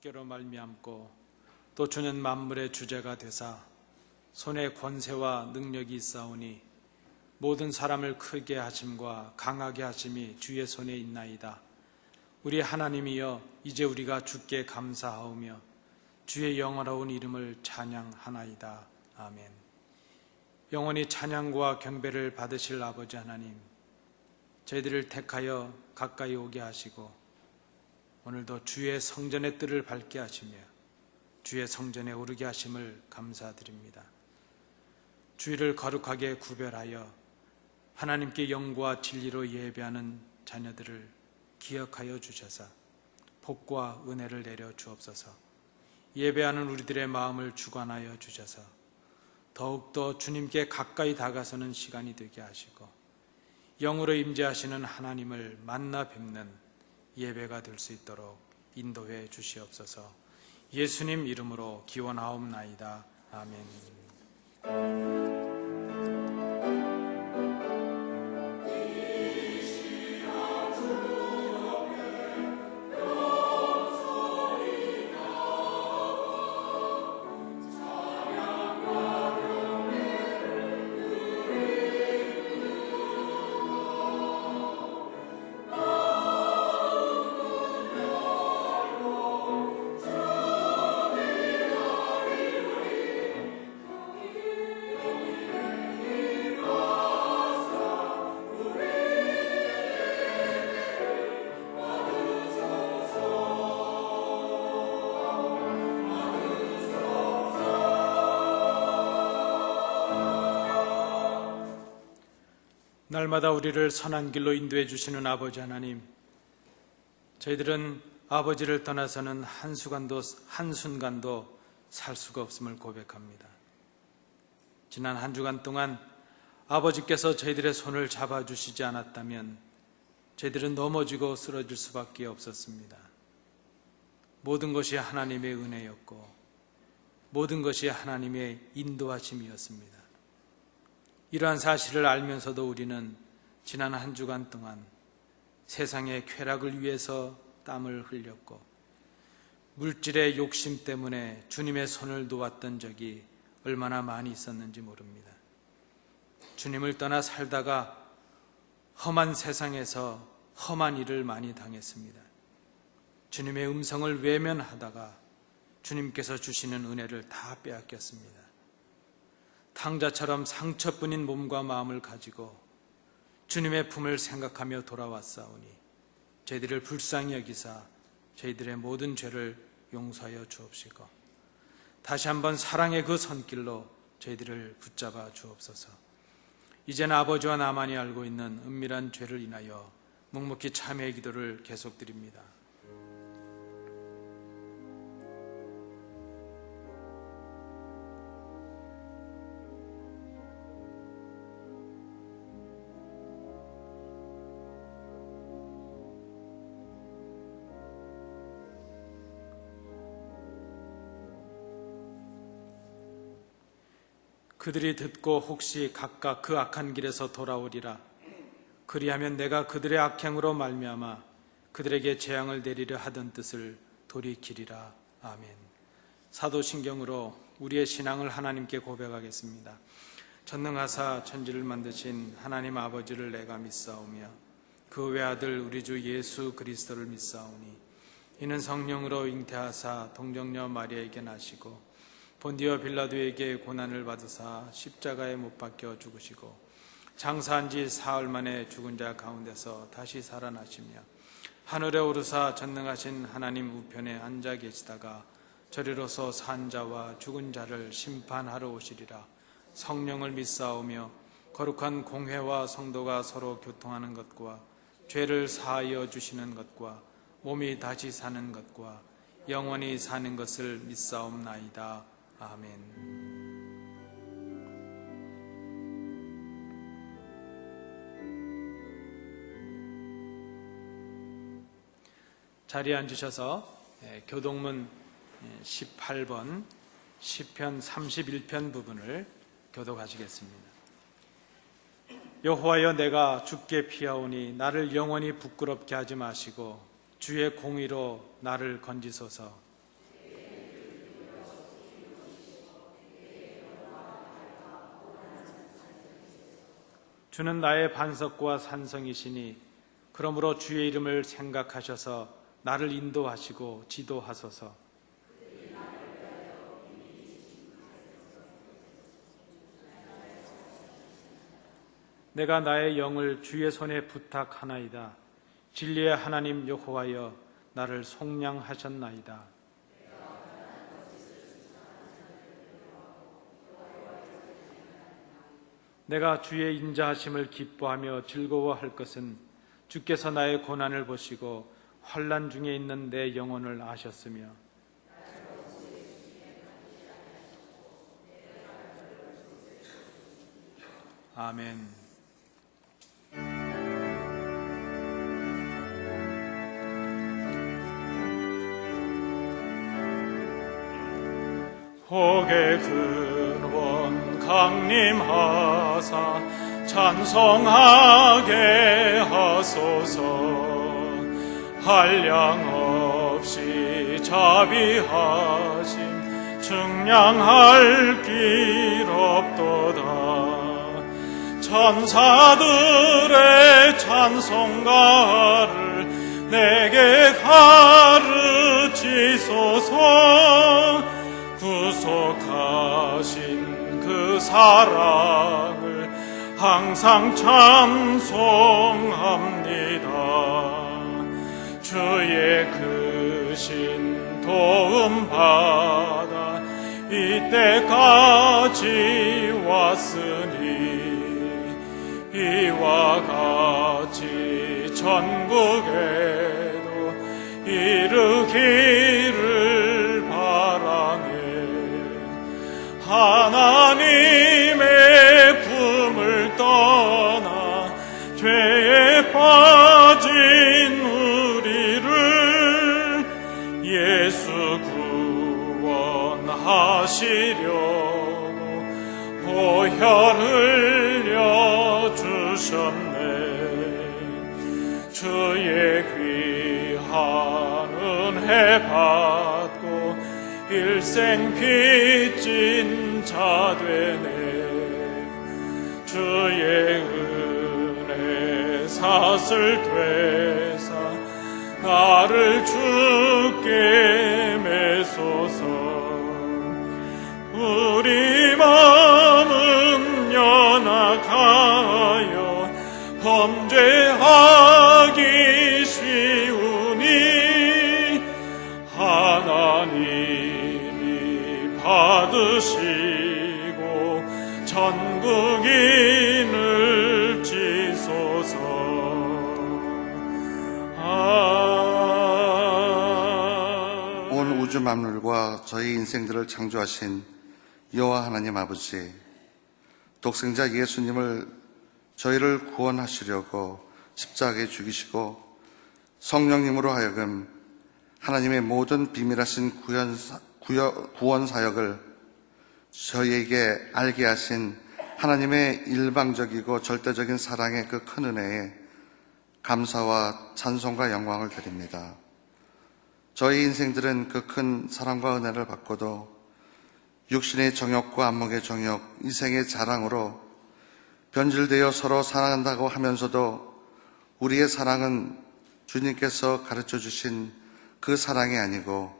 주께로 말미암고 또 주는 만물의 주제가 되사 손에 권세와 능력이 있사오니 모든 사람을 크게 하심과 강하게 하심이 주의 손에 있나이다. 우리 하나님이여, 이제 우리가 주께 감사하오며 주의 영화로운 이름을 찬양하나이다. 아멘. 영원히 찬양과 경배를 받으실 아버지 하나님, 저희들을 택하여 가까이 오게 하시고 오늘도 주의 성전의 뜰을 밝게 하시며 주의 성전에 오르게 하심을 감사드립니다. 주의를 거룩하게 구별하여 하나님께 영과 진리로 예배하는 자녀들을 기억하여 주셔서 복과 은혜를 내려 주옵소서. 예배하는 우리들의 마음을 주관하여 주셔서 더욱더 주님께 가까이 다가서는 시간이 되게 하시고 영으로 임재하시는 하나님을 만나 뵙는 예배가 될 수 있도록 인도해 주시옵소서. 예수님 이름으로 기원하옵나이다. 아멘. 날마다 우리를 선한 길로 인도해 주시는 아버지 하나님, 저희들은 아버지를 떠나서는 한순간도 살 수가 없음을 고백합니다. 지난 한 주간 동안 아버지께서 저희들의 손을 잡아주시지 않았다면 저희들은 넘어지고 쓰러질 수밖에 없었습니다. 모든 것이 하나님의 은혜였고 모든 것이 하나님의 인도하심이었습니다. 이러한 사실을 알면서도 우리는 지난 한 주간 동안 세상의 쾌락을 위해서 땀을 흘렸고 물질의 욕심 때문에 주님의 손을 놓았던 적이 얼마나 많이 있었는지 모릅니다. 주님을 떠나 살다가 험한 세상에서 험한 일을 많이 당했습니다. 주님의 음성을 외면하다가 주님께서 주시는 은혜를 다 빼앗겼습니다. 탕자처럼 상처뿐인 몸과 마음을 가지고 주님의 품을 생각하며 돌아왔사오니 저희들을 불쌍히 여기사 저희들의 모든 죄를 용서하여 주옵시고 다시 한번 사랑의 그 손길로 저희들을 붙잡아 주옵소서. 이제는 아버지와 나만이 알고 있는 은밀한 죄를 인하여 묵묵히 참회의 기도를 계속드립니다. 그들이 듣고 혹시 각각 그 악한 길에서 돌아오리라. 그리하면 내가 그들의 악행으로 말미암아 그들에게 재앙을 내리려 하던 뜻을 돌이키리라. 아멘. 사도신경으로 우리의 신앙을 하나님께 고백하겠습니다. 전능하사 천지를 만드신 하나님 아버지를 내가 믿사오며 그 외아들 우리 주 예수 그리스도를 믿사오니 이는 성령으로 잉태하사 동정녀 마리아에게 나시고 본디오 빌라도에게 고난을 받으사 십자가에 못 박혀 죽으시고 장사한 지 사흘 만에 죽은 자 가운데서 다시 살아나시며 하늘에 오르사 전능하신 하나님 우편에 앉아 계시다가 저리로서 산 자와 죽은 자를 심판하러 오시리라. 성령을 믿사오며 거룩한 공회와 성도가 서로 교통하는 것과 죄를 사하여 주시는 것과 몸이 다시 사는 것과 영원히 사는 것을 믿사옵나이다. 아멘. 자리에 앉으셔서 교동문 18번 시편 31편 부분을 교독하시겠습니다. 여호와여, 내가 주께 피하오니 나를 영원히 부끄럽게 하지 마시고 주의 공의로 나를 건지소서. 주는 나의 반석과 산성이시니 그러므로 주의 이름을 생각하셔서 나를 인도하시고 지도하소서. 내가 나의 영을 주의 손에 부탁하나이다. 진리의 하나님 여호와여, 나를 속량하셨나이다. 내가 주의 인자하심을 기뻐하며 즐거워할 것은 주께서 나의 고난을 보시고 환난 중에 있는 내 영혼을 아셨으며 아멘. 복의 근원 강림하사 찬송하게 하소서. 한량 없이 자비하심 측량할 길 없도다. 천사들의 찬송가를 내게 가르치소서. 구속하신 그 사랑을 항상 찬송합니다. 주의 크신 도움 받아 이때까지 왔으니 이와 같이 전국에도 이르기를 바라네. 하나님의 품을 떠나 죄에 빠진 우리를 예수 구원하시려고 보혈 흘려 주셨네. 주의 귀한 은혜 받고 일생 빚진 자 되네. 주의 은혜 사슬 되사 나를 주께 매소서. 우리 마음은 연약하여 범죄하기 쉬우니 하나님이 받으시고 천국인을 지소서. 온 우주 만물과 저희 인생들을 창조하신 여호와 하나님 아버지, 독생자 예수님을 저희를 구원하시려고 십자가에 죽이시고 성령님으로 하여금 하나님의 모든 비밀하신 구원 사역을 저희에게 알게 하신 하나님의 일방적이고 절대적인 사랑의 그 큰 은혜에 감사와 찬송과 영광을 드립니다. 저희 인생들은 그 큰 사랑과 은혜를 받고도 육신의 정욕과 안목의 정욕, 이생의 자랑으로 변질되어 서로 사랑한다고 하면서도 우리의 사랑은 주님께서 가르쳐 주신 그 사랑이 아니고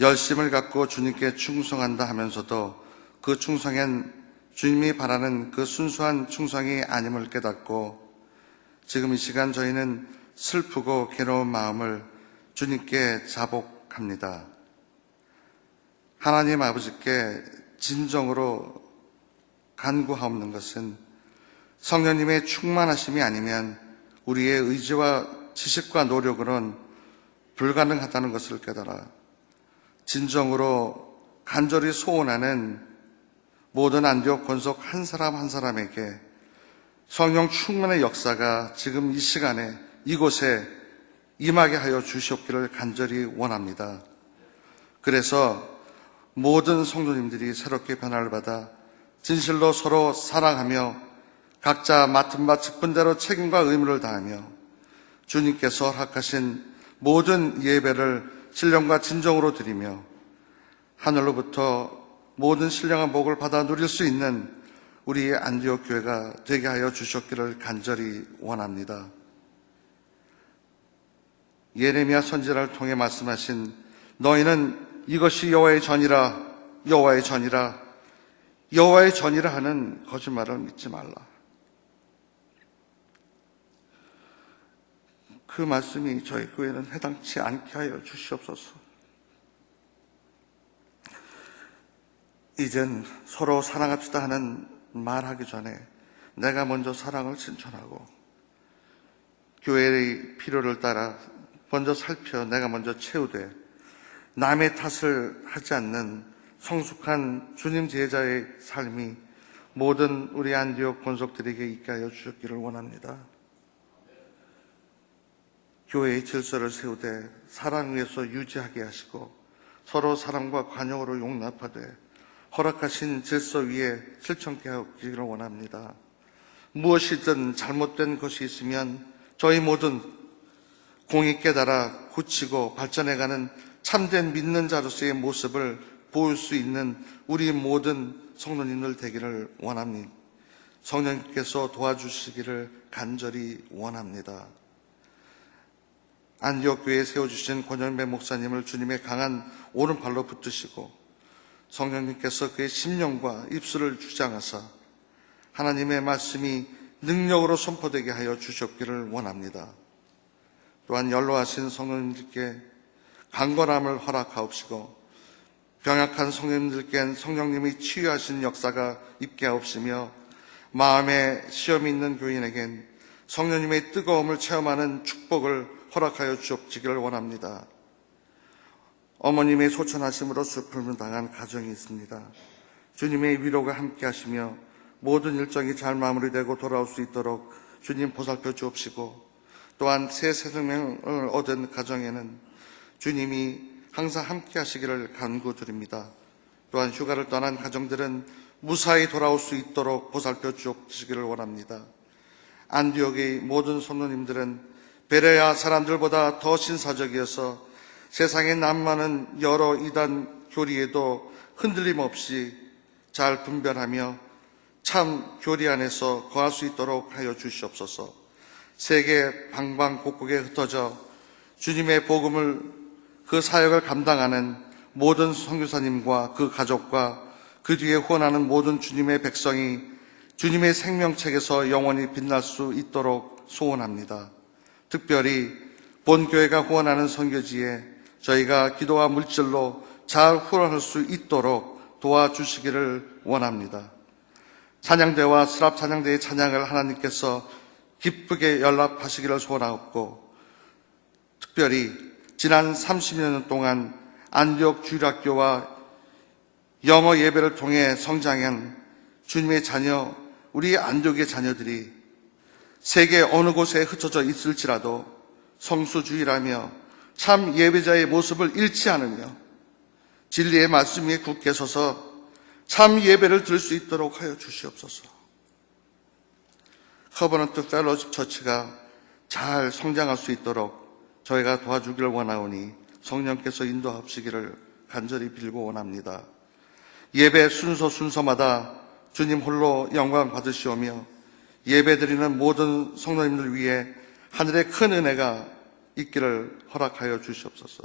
열심을 갖고 주님께 충성한다 하면서도 그 충성엔 주님이 바라는 그 순수한 충성이 아님을 깨닫고 지금 이 시간 저희는 슬프고 괴로운 마음을 주님께 자복합니다. 하나님 아버지께 진정으로 간구하옵는 것은 성령님의 충만하심이 아니면 우리의 의지와 지식과 노력으로는 불가능하다는 것을 깨달아 진정으로 간절히 소원하는 모든 안디옥 권속 한 사람 한 사람에게 성령 충만의 역사가 지금 이 시간에 이곳에 임하게 하여 주시옵기를 간절히 원합니다. 그래서 모든 성도님들이 새롭게 변화를 받아 진실로 서로 사랑하며 각자 맡은 바 직분대로 책임과 의무를 다하며 주님께서 허락하신 모든 예배를 신령과 진정으로 드리며 하늘로부터 모든 신령한 복을 받아 누릴 수 있는 우리의 안디옥 교회가 되게 하여 주셨기를 간절히 원합니다. 예레미야 선지자를 통해 말씀하신 너희는 이것이 여호와의 전이라 여호와의 전이라 여호와의 전이라 하는 거짓말을 믿지 말라. 그 말씀이 저희 교회는 해당치 않게 하여 주시옵소서. 이젠 서로 사랑합시다 하는 말하기 전에 내가 먼저 사랑을 실천하고 교회의 필요를 따라 먼저 살펴 내가 먼저 채우되 남의 탓을 하지 않는 성숙한 주님 제자의 삶이 모든 우리 안디옥 권속들에게 있게 하여 주셨기를 원합니다. 교회의 질서를 세우되 사랑 위에서 유지하게 하시고 서로 사랑과 관용으로 용납하되 허락하신 질서 위에 실천케 하기를 원합니다. 무엇이든 잘못된 것이 있으면 저희 모든 공히 깨달아 고치고 발전해가는 참된 믿는 자로서의 모습을 보일 수 있는 우리 모든 성도님들 되기를 원합니다. 성령님께서 도와주시기를 간절히 원합니다. 안디옥 교회에 세워주신 권영배 목사님을 주님의 강한 오른팔로 붙드시고 성령님께서 그의 심령과 입술을 주장하사 하나님의 말씀이 능력으로 선포되게 하여 주셨기를 원합니다. 또한 연로하신 성령님들께 강건함을 허락하옵시고 병약한 성령님들께는 성령님이 치유하신 역사가 있게 하옵시며 마음에 시험이 있는 교인에겐 성령님의 뜨거움을 체험하는 축복을 허락하여 주옵시기를 원합니다. 어머님의 소천하심으로 슬픔을 당한 가정이 있습니다. 주님의 위로가 함께 하시며 모든 일정이 잘 마무리되고 돌아올 수 있도록 주님 보살펴 주옵시고 또한 새 생명을 얻은 가정에는 주님이 항상 함께 하시기를 간구드립니다. 또한 휴가를 떠난 가정들은 무사히 돌아올 수 있도록 보살펴 주옵시기를 원합니다. 안디옥의 모든 성도님들은 베레아 사람들보다 더 신사적이어서 세상에 남많은 여러 이단 교리에도 흔들림 없이 잘 분별하며 참 교리 안에서 거할 수 있도록 하여 주시옵소서. 세계 방방곡곡에 흩어져 주님의 복음을 그 사역을 감당하는 모든 선교사님과 그 가족과 그 뒤에 후원하는 모든 주님의 백성이 주님의 생명책에서 영원히 빛날 수 있도록 소원합니다. 특별히 본교회가 후원하는 선교지에 저희가 기도와 물질로 잘 후원할 수 있도록 도와주시기를 원합니다. 찬양대와 스랍 찬양대의 찬양을 하나님께서 기쁘게 연락하시기를 소원하옵고 특별히 지난 30년 동안 안디옥 주일학교와 영어 예배를 통해 성장한 주님의 자녀, 우리 안디옥의 자녀들이 세계 어느 곳에 흩어져 있을지라도 성수주의라며 참 예배자의 모습을 잃지 않으며 진리의 말씀 위에 굳게 서서 참 예배를 드릴 수 있도록 하여 주시옵소서. 커버넌트 펠로십 처치가 잘 성장할 수 있도록 저희가 도와주기를 원하오니 성령께서 인도하시기를 간절히 빌고 원합니다. 예배 순서마다 주님 홀로 영광 받으시오며 예배드리는 모든 성도님들 위해 하늘의 큰 은혜가 있기를 허락하여 주시옵소서.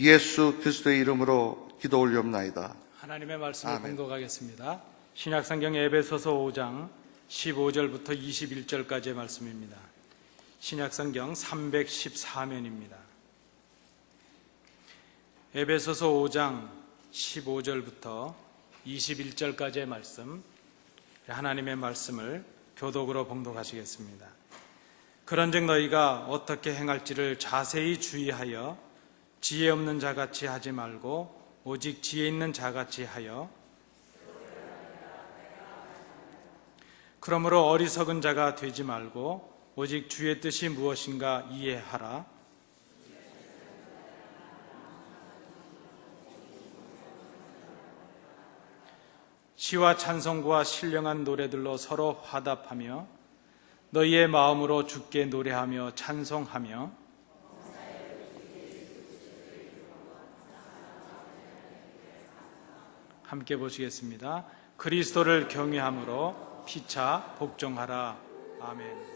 예수 그리스도의 이름으로 기도 올리옵나이다. 하나님의 말씀을 아멘. 공독하겠습니다. 신약성경 에베소서 5장 15절부터 21절까지의 말씀입니다. 신약성경 314면입니다. 에베소서 5장 15절부터 21절까지의 말씀, 하나님의 말씀을 교독으로 봉독하시겠습니다. 그런즉 너희가 어떻게 행할지를 자세히 주의하여 지혜 없는 자같이 하지 말고 오직 지혜 있는 자같이 하여 그러므로 어리석은 자가 되지 말고 오직 주의 뜻이 무엇인가 이해하라. 시와 찬송과 신령한 노래들로 서로 화답하며 너희의 마음으로 주께 노래하며 찬송하며 함께 보시겠습니다. 그리스도를 경외함으로 피차 복종하라. 아멘.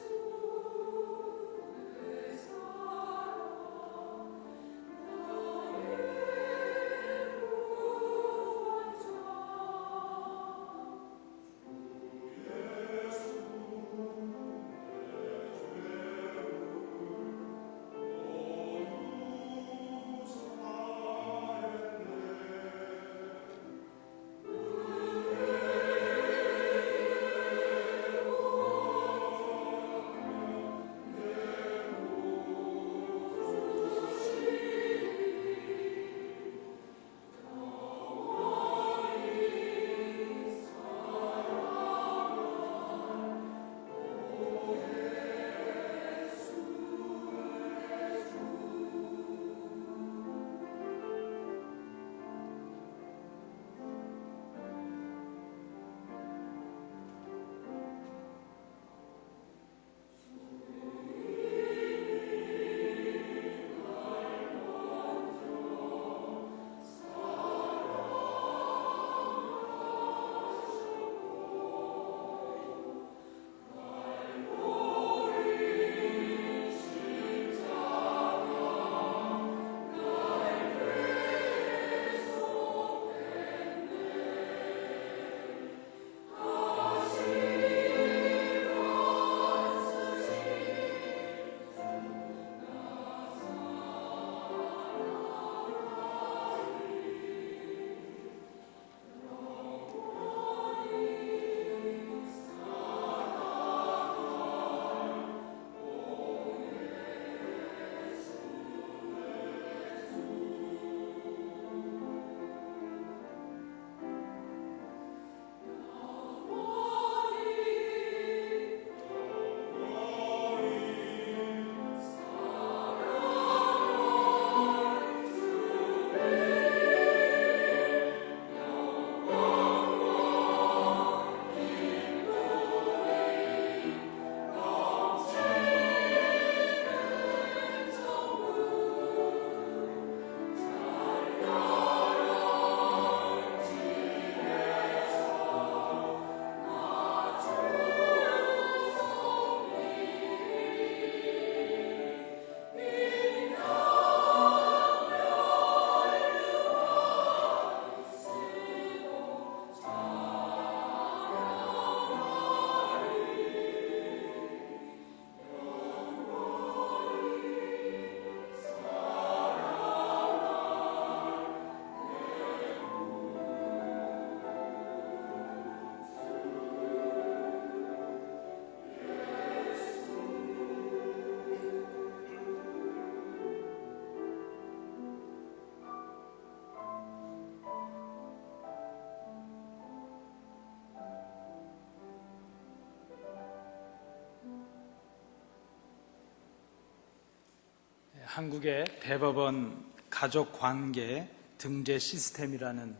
한국의 대법원 가족관계 등재 시스템이라는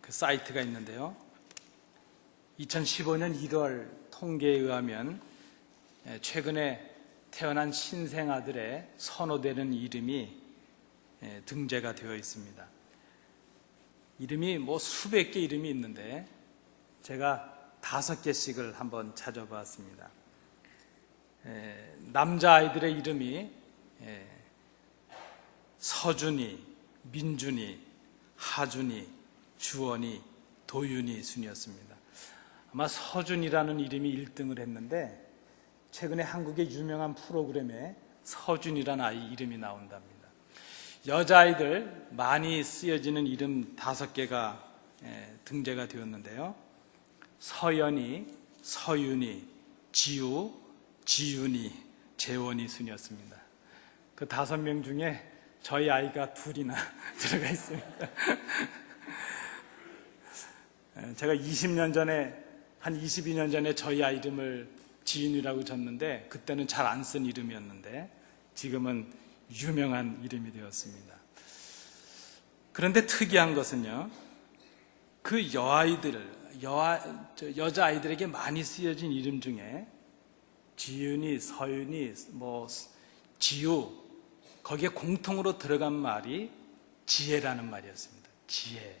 그 사이트가 있는데요. 2015년 1월 통계에 의하면 최근에 태어난 신생아들의 선호되는 이름이 등재가 되어 있습니다. 이름이 뭐 수백 개 이름이 있는데 제가 5개씩을 한번 찾아봤습니다. 남자아이들의 이름이 서준이, 민준이, 하준이, 주원이, 도윤이 순이었습니다. 아마 서준이라는 이름이 1등을 했는데 최근에 한국의 유명한 프로그램에 서준이라는 아이 이름이 나온답니다. 여자아이들 많이 쓰여지는 이름 5개가 등재가 되었는데요. 서연이, 서윤이, 지우, 지윤이, 재원이 순이었습니다. 그 5명 중에 저희 아이가 2이나 들어가 있습니다. 제가 20년 전에, 한 22년 전에 저희 아이 이름을 지윤이라고 졌는데 그때는 잘 안 쓴 이름이었는데 지금은 유명한 이름이 되었습니다. 그런데 특이한 것은요, 그 여자아이들에게 많이 쓰여진 이름 중에 지윤이, 서윤이, 지우, 거기에 공통으로 들어간 말이 지혜라는 말이었습니다. 지혜.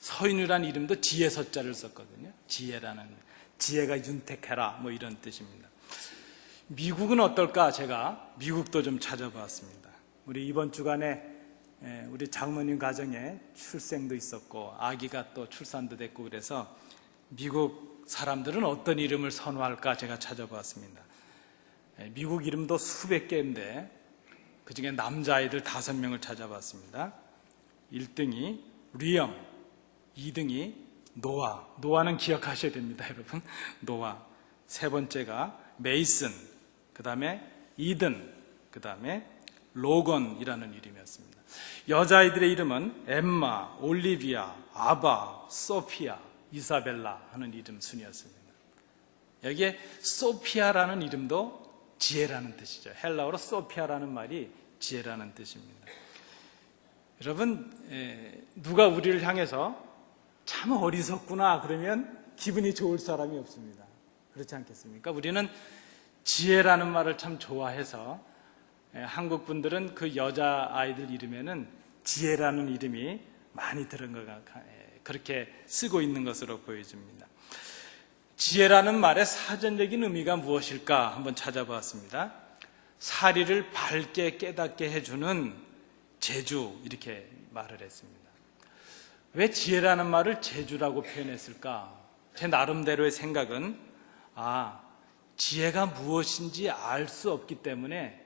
서인우라는 이름도 지혜 서자를 썼거든요. 지혜가 윤택해라 뭐 이런 뜻입니다. 미국은 어떨까? 제가 미국도 좀 찾아봤습니다. 우리 이번 주간에 우리 장모님 가정에 출생도 있었고 아기가 또 출산도 됐고 그래서 미국 사람들은 어떤 이름을 선호할까 제가 찾아봤습니다. 미국 이름도 수백 개인데 그중에 남자아이들 5명을 찾아봤습니다. 1등이 리엄, 2등이 노아는 기억하셔야 됩니다, 여러분. 노아. 세 번째가 메이슨, 그 다음에 이든, 그 다음에 로건이라는 이름이었습니다. 여자아이들의 이름은 엠마, 올리비아, 아바, 소피아, 이사벨라 하는 이름 순이었습니다. 여기에 소피아라는 이름도 지혜라는 뜻이죠. 헬라어로 소피아라는 말이 지혜라는 뜻입니다. 여러분, 누가 우리를 향해서 참 어리석구나 그러면 기분이 좋을 사람이 없습니다. 그렇지 않겠습니까? 우리는 지혜라는 말을 참 좋아해서 한국 분들은 그 여자아이들 이름에는 지혜라는 이름이 많이 들은 것 그렇게 쓰고 있는 것으로 보여집니다. 지혜라는 말의 사전적인 의미가 무엇일까 한번 찾아보았습니다. 사리를 밝게 깨닫게 해주는 재주 이렇게 말을 했습니다. 왜 지혜라는 말을 재주라고 표현했을까? 제 나름대로의 생각은 지혜가 무엇인지 알 수 없기 때문에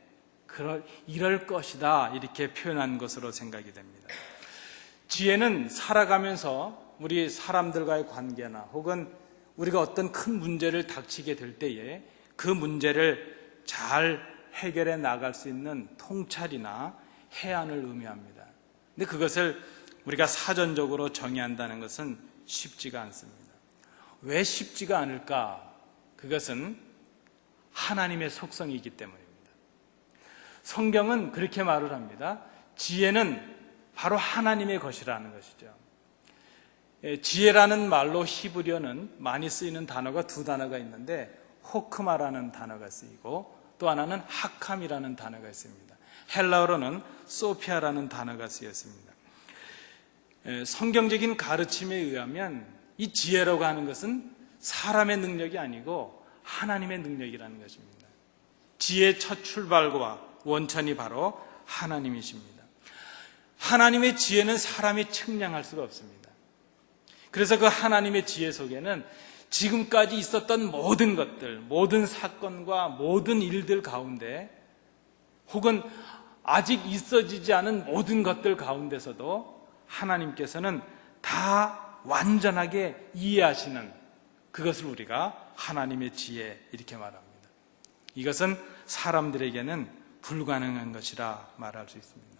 이럴 것이다 이렇게 표현한 것으로 생각이 됩니다. 지혜는 살아가면서 우리 사람들과의 관계나 혹은 우리가 어떤 큰 문제를 닥치게 될 때에 그 문제를 잘 해결해 나갈 수 있는 통찰이나 해안을 의미합니다. 근데 그것을 우리가 사전적으로 정의한다는 것은 쉽지가 않습니다. 왜 쉽지가 않을까? 그것은 하나님의 속성이기 때문입니다. 성경은 그렇게 말을 합니다. 지혜는 바로 하나님의 것이라는 것이죠. 지혜라는 말로 히브리어는 많이 쓰이는 단어가 2단어가 있는데 호크마라는 단어가 쓰이고 또 하나는 하캄이라는 단어가 있습니다. 헬라어로는 소피아라는 단어가 쓰였습니다. 성경적인 가르침에 의하면 이 지혜라고 하는 것은 사람의 능력이 아니고 하나님의 능력이라는 것입니다. 지혜의 첫 출발과 원천이 바로 하나님이십니다. 하나님의 지혜는 사람이 측량할 수가 없습니다. 그래서 그 하나님의 지혜 속에는 지금까지 있었던 모든 것들, 모든 사건과 모든 일들 가운데 혹은 아직 있어지지 않은 모든 것들 가운데서도 하나님께서는 다 완전하게 이해하시는 그것을 우리가 하나님의 지혜 이렇게 말합니다. 이것은 사람들에게는 불가능한 것이라 말할 수 있습니다.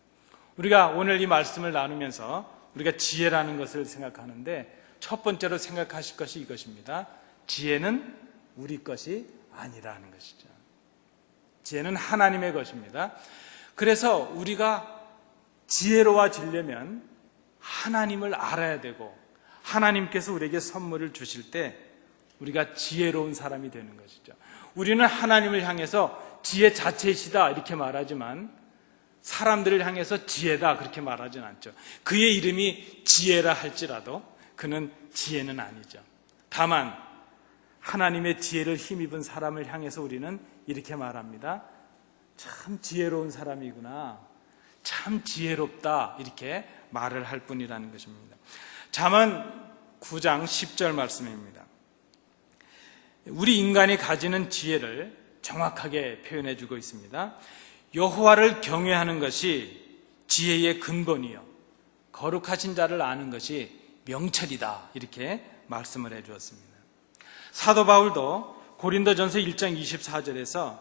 우리가 오늘 이 말씀을 나누면서 우리가 지혜라는 것을 생각하는데 첫 번째로 생각하실 것이 이것입니다. 지혜는 우리 것이 아니라는 것이죠. 지혜는 하나님의 것입니다. 그래서 우리가 지혜로워지려면 하나님을 알아야 되고 하나님께서 우리에게 선물을 주실 때 우리가 지혜로운 사람이 되는 것이죠. 우리는 하나님을 향해서 지혜 자체이시다 이렇게 말하지만 사람들을 향해서 지혜다 그렇게 말하진 않죠. 그의 이름이 지혜라 할지라도 그는 지혜는 아니죠. 다만 하나님의 지혜를 힘입은 사람을 향해서 우리는 이렇게 말합니다. 참 지혜로운 사람이구나. 참 지혜롭다 이렇게 말을 할 뿐이라는 것입니다. 잠언 9장 10절 말씀입니다. 우리 인간이 가지는 지혜를 정확하게 표현해 주고 있습니다. 여호와를 경외하는 것이 지혜의 근본이요 거룩하신 자를 아는 것이 명철이다 이렇게 말씀을 해 주었습니다. 사도 바울도 고린도전서 1장 24절에서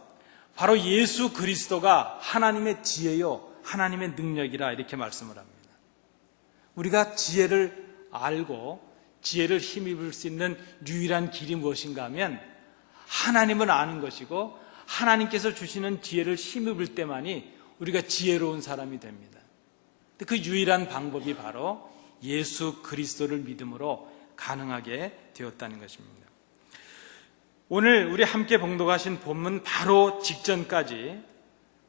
바로 예수 그리스도가 하나님의 지혜요 하나님의 능력이라 이렇게 말씀을 합니다. 우리가 지혜를 알고 지혜를 힘입을 수 있는 유일한 길이 무엇인가 하면 하나님을 아는 것이고 하나님께서 주시는 지혜를 힘입을 때만이 우리가 지혜로운 사람이 됩니다. 그 유일한 방법이 바로 예수 그리스도를 믿음으로 가능하게 되었다는 것입니다. 오늘 우리 함께 봉독하신 본문 바로 직전까지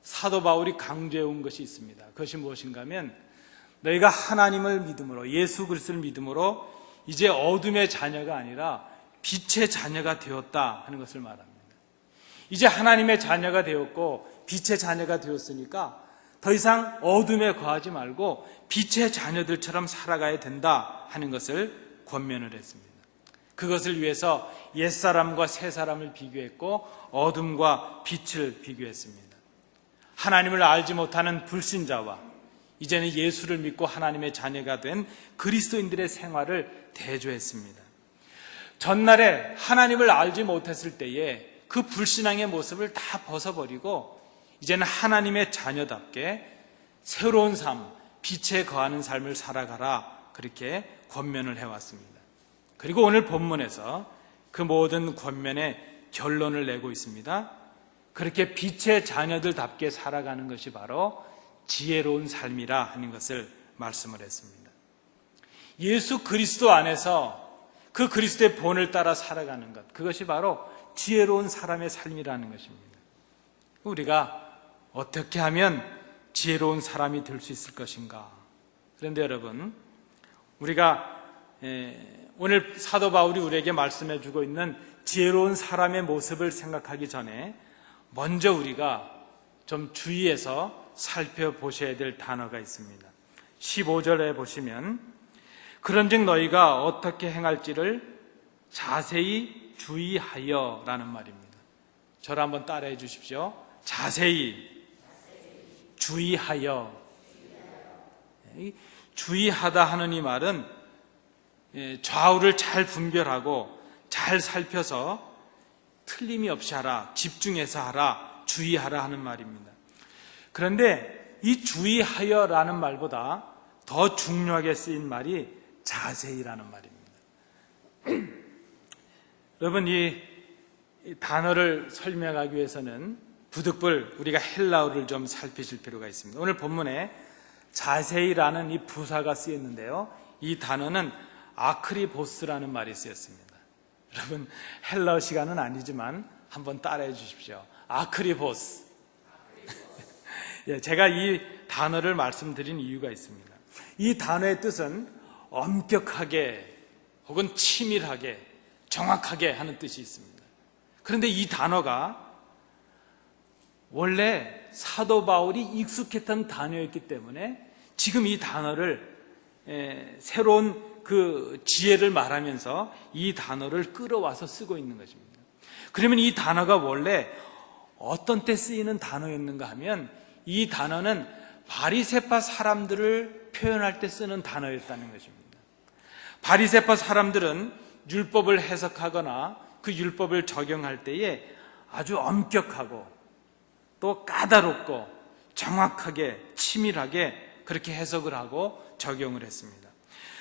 사도 바울이 강조해 온 것이 있습니다. 그것이 무엇인가 하면 너희가 하나님을 믿음으로, 예수 그리스도를 믿음으로 이제 어둠의 자녀가 아니라 빛의 자녀가 되었다 하는 것을 말합니다. 이제 하나님의 자녀가 되었고 빛의 자녀가 되었으니까 더 이상 어둠에 거하지 말고 빛의 자녀들처럼 살아가야 된다 하는 것을 권면을 했습니다. 그것을 위해서 옛사람과 새사람을 비교했고 어둠과 빛을 비교했습니다. 하나님을 알지 못하는 불신자와 이제는 예수를 믿고 하나님의 자녀가 된 그리스도인들의 생활을 대조했습니다. 전날에 하나님을 알지 못했을 때에 그 불신앙의 모습을 다 벗어버리고 이제는 하나님의 자녀답게 새로운 삶, 빛에 거하는 삶을 살아가라, 그렇게 권면을 해왔습니다. 그리고 오늘 본문에서 그 모든 권면의 결론을 내고 있습니다. 그렇게 빛의 자녀들답게 살아가는 것이 바로 지혜로운 삶이라 하는 것을 말씀을 했습니다. 예수 그리스도 안에서 그 그리스도의 본을 따라 살아가는 것, 그것이 바로 지혜로운 사람의 삶이라는 것입니다. 우리가 어떻게 하면 지혜로운 사람이 될 수 있을 것인가? 그런데 여러분, 우리가 오늘 사도 바울이 우리에게 말씀해 주고 있는 지혜로운 사람의 모습을 생각하기 전에 먼저 우리가 좀 주의해서 살펴보셔야 될 단어가 있습니다. 15절에 보시면 그런즉 너희가 어떻게 행할지를 자세히 주의하여 라는 말입니다. 저를 한번 따라해 주십시오. 자세히 주의하여. 주의하다 하는 이 말은 좌우를 잘 분별하고 잘 살펴서 틀림이 없이 하라, 집중해서 하라, 주의하라 하는 말입니다. 그런데 이 주의하여라는 말보다 더 중요하게 쓰인 말이 자세히라는 말입니다. 여러분, 이 단어를 설명하기 위해서는 부득불 우리가 헬라어를 좀 살피실 필요가 있습니다. 오늘 본문에 자세히라는 이 부사가 쓰였는데요, 이 단어는 아크리보스라는 말이 쓰였습니다. 여러분, 헬라어 시간은 아니지만 한번 따라해 주십시오. 아크리보스. 제가 이 단어를 말씀드린 이유가 있습니다. 이 단어의 뜻은 엄격하게 혹은 치밀하게, 정확하게 하는 뜻이 있습니다. 그런데 이 단어가 원래 사도 바울이 익숙했던 단어였기 때문에 지금 이 단어를 새로운 그 지혜를 말하면서 이 단어를 끌어와서 쓰고 있는 것입니다. 그러면 이 단어가 원래 어떤 때 쓰이는 단어였는가 하면 이 단어는 바리새파 사람들을 표현할 때 쓰는 단어였다는 것입니다. 바리새파 사람들은 율법을 해석하거나 그 율법을 적용할 때에 아주 엄격하고 또 까다롭고 정확하게 치밀하게 그렇게 해석을 하고 적용을 했습니다.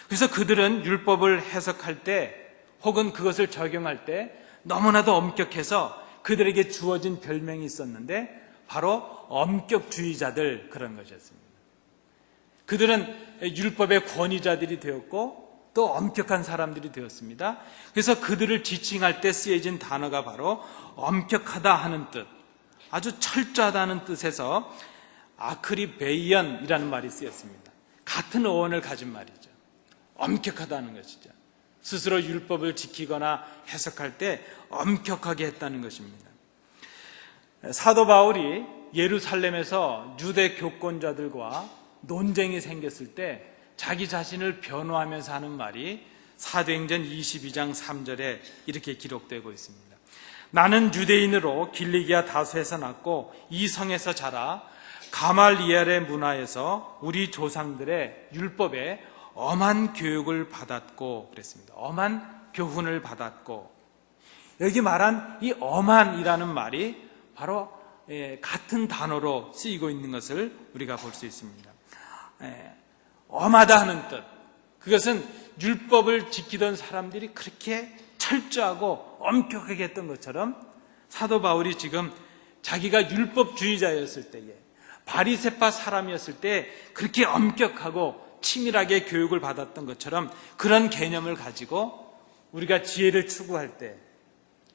그래서 그들은 율법을 해석할 때 혹은 그것을 적용할 때 너무나도 엄격해서 그들에게 주어진 별명이 있었는데 바로 엄격주의자들, 그런 것이었습니다. 그들은 율법의 권위자들이 되었고 또 엄격한 사람들이 되었습니다. 그래서 그들을 지칭할 때 쓰여진 단어가 바로 엄격하다 하는 뜻, 아주 철저하다는 뜻에서 아크리베이언이라는 말이 쓰였습니다. 같은 어원을 가진 말이죠. 엄격하다는 것이죠. 스스로 율법을 지키거나 해석할 때 엄격하게 했다는 것입니다. 사도 바울이 예루살렘에서 유대 교권자들과 논쟁이 생겼을 때 자기 자신을 변호하면서 하는 말이 사도행전 22장 3절에 이렇게 기록되고 있습니다. 나는 유대인으로 길리기아 다소에서 났고 이 성에서 자라 가말리엘의 문화에서 우리 조상들의 율법에 엄한 교육을 받았고, 그랬습니다. 엄한 교훈을 받았고, 여기 말한 이 엄한이라는 말이 바로 같은 단어로 쓰이고 있는 것을 우리가 볼 수 있습니다. 엄하다 하는 뜻, 그것은 율법을 지키던 사람들이 그렇게 철저하고 엄격하게 했던 것처럼 사도 바울이 지금 자기가 율법주의자였을 때에, 바리새파 사람이었을 때 그렇게 엄격하고 치밀하게 교육을 받았던 것처럼 그런 개념을 가지고 우리가 지혜를 추구할 때,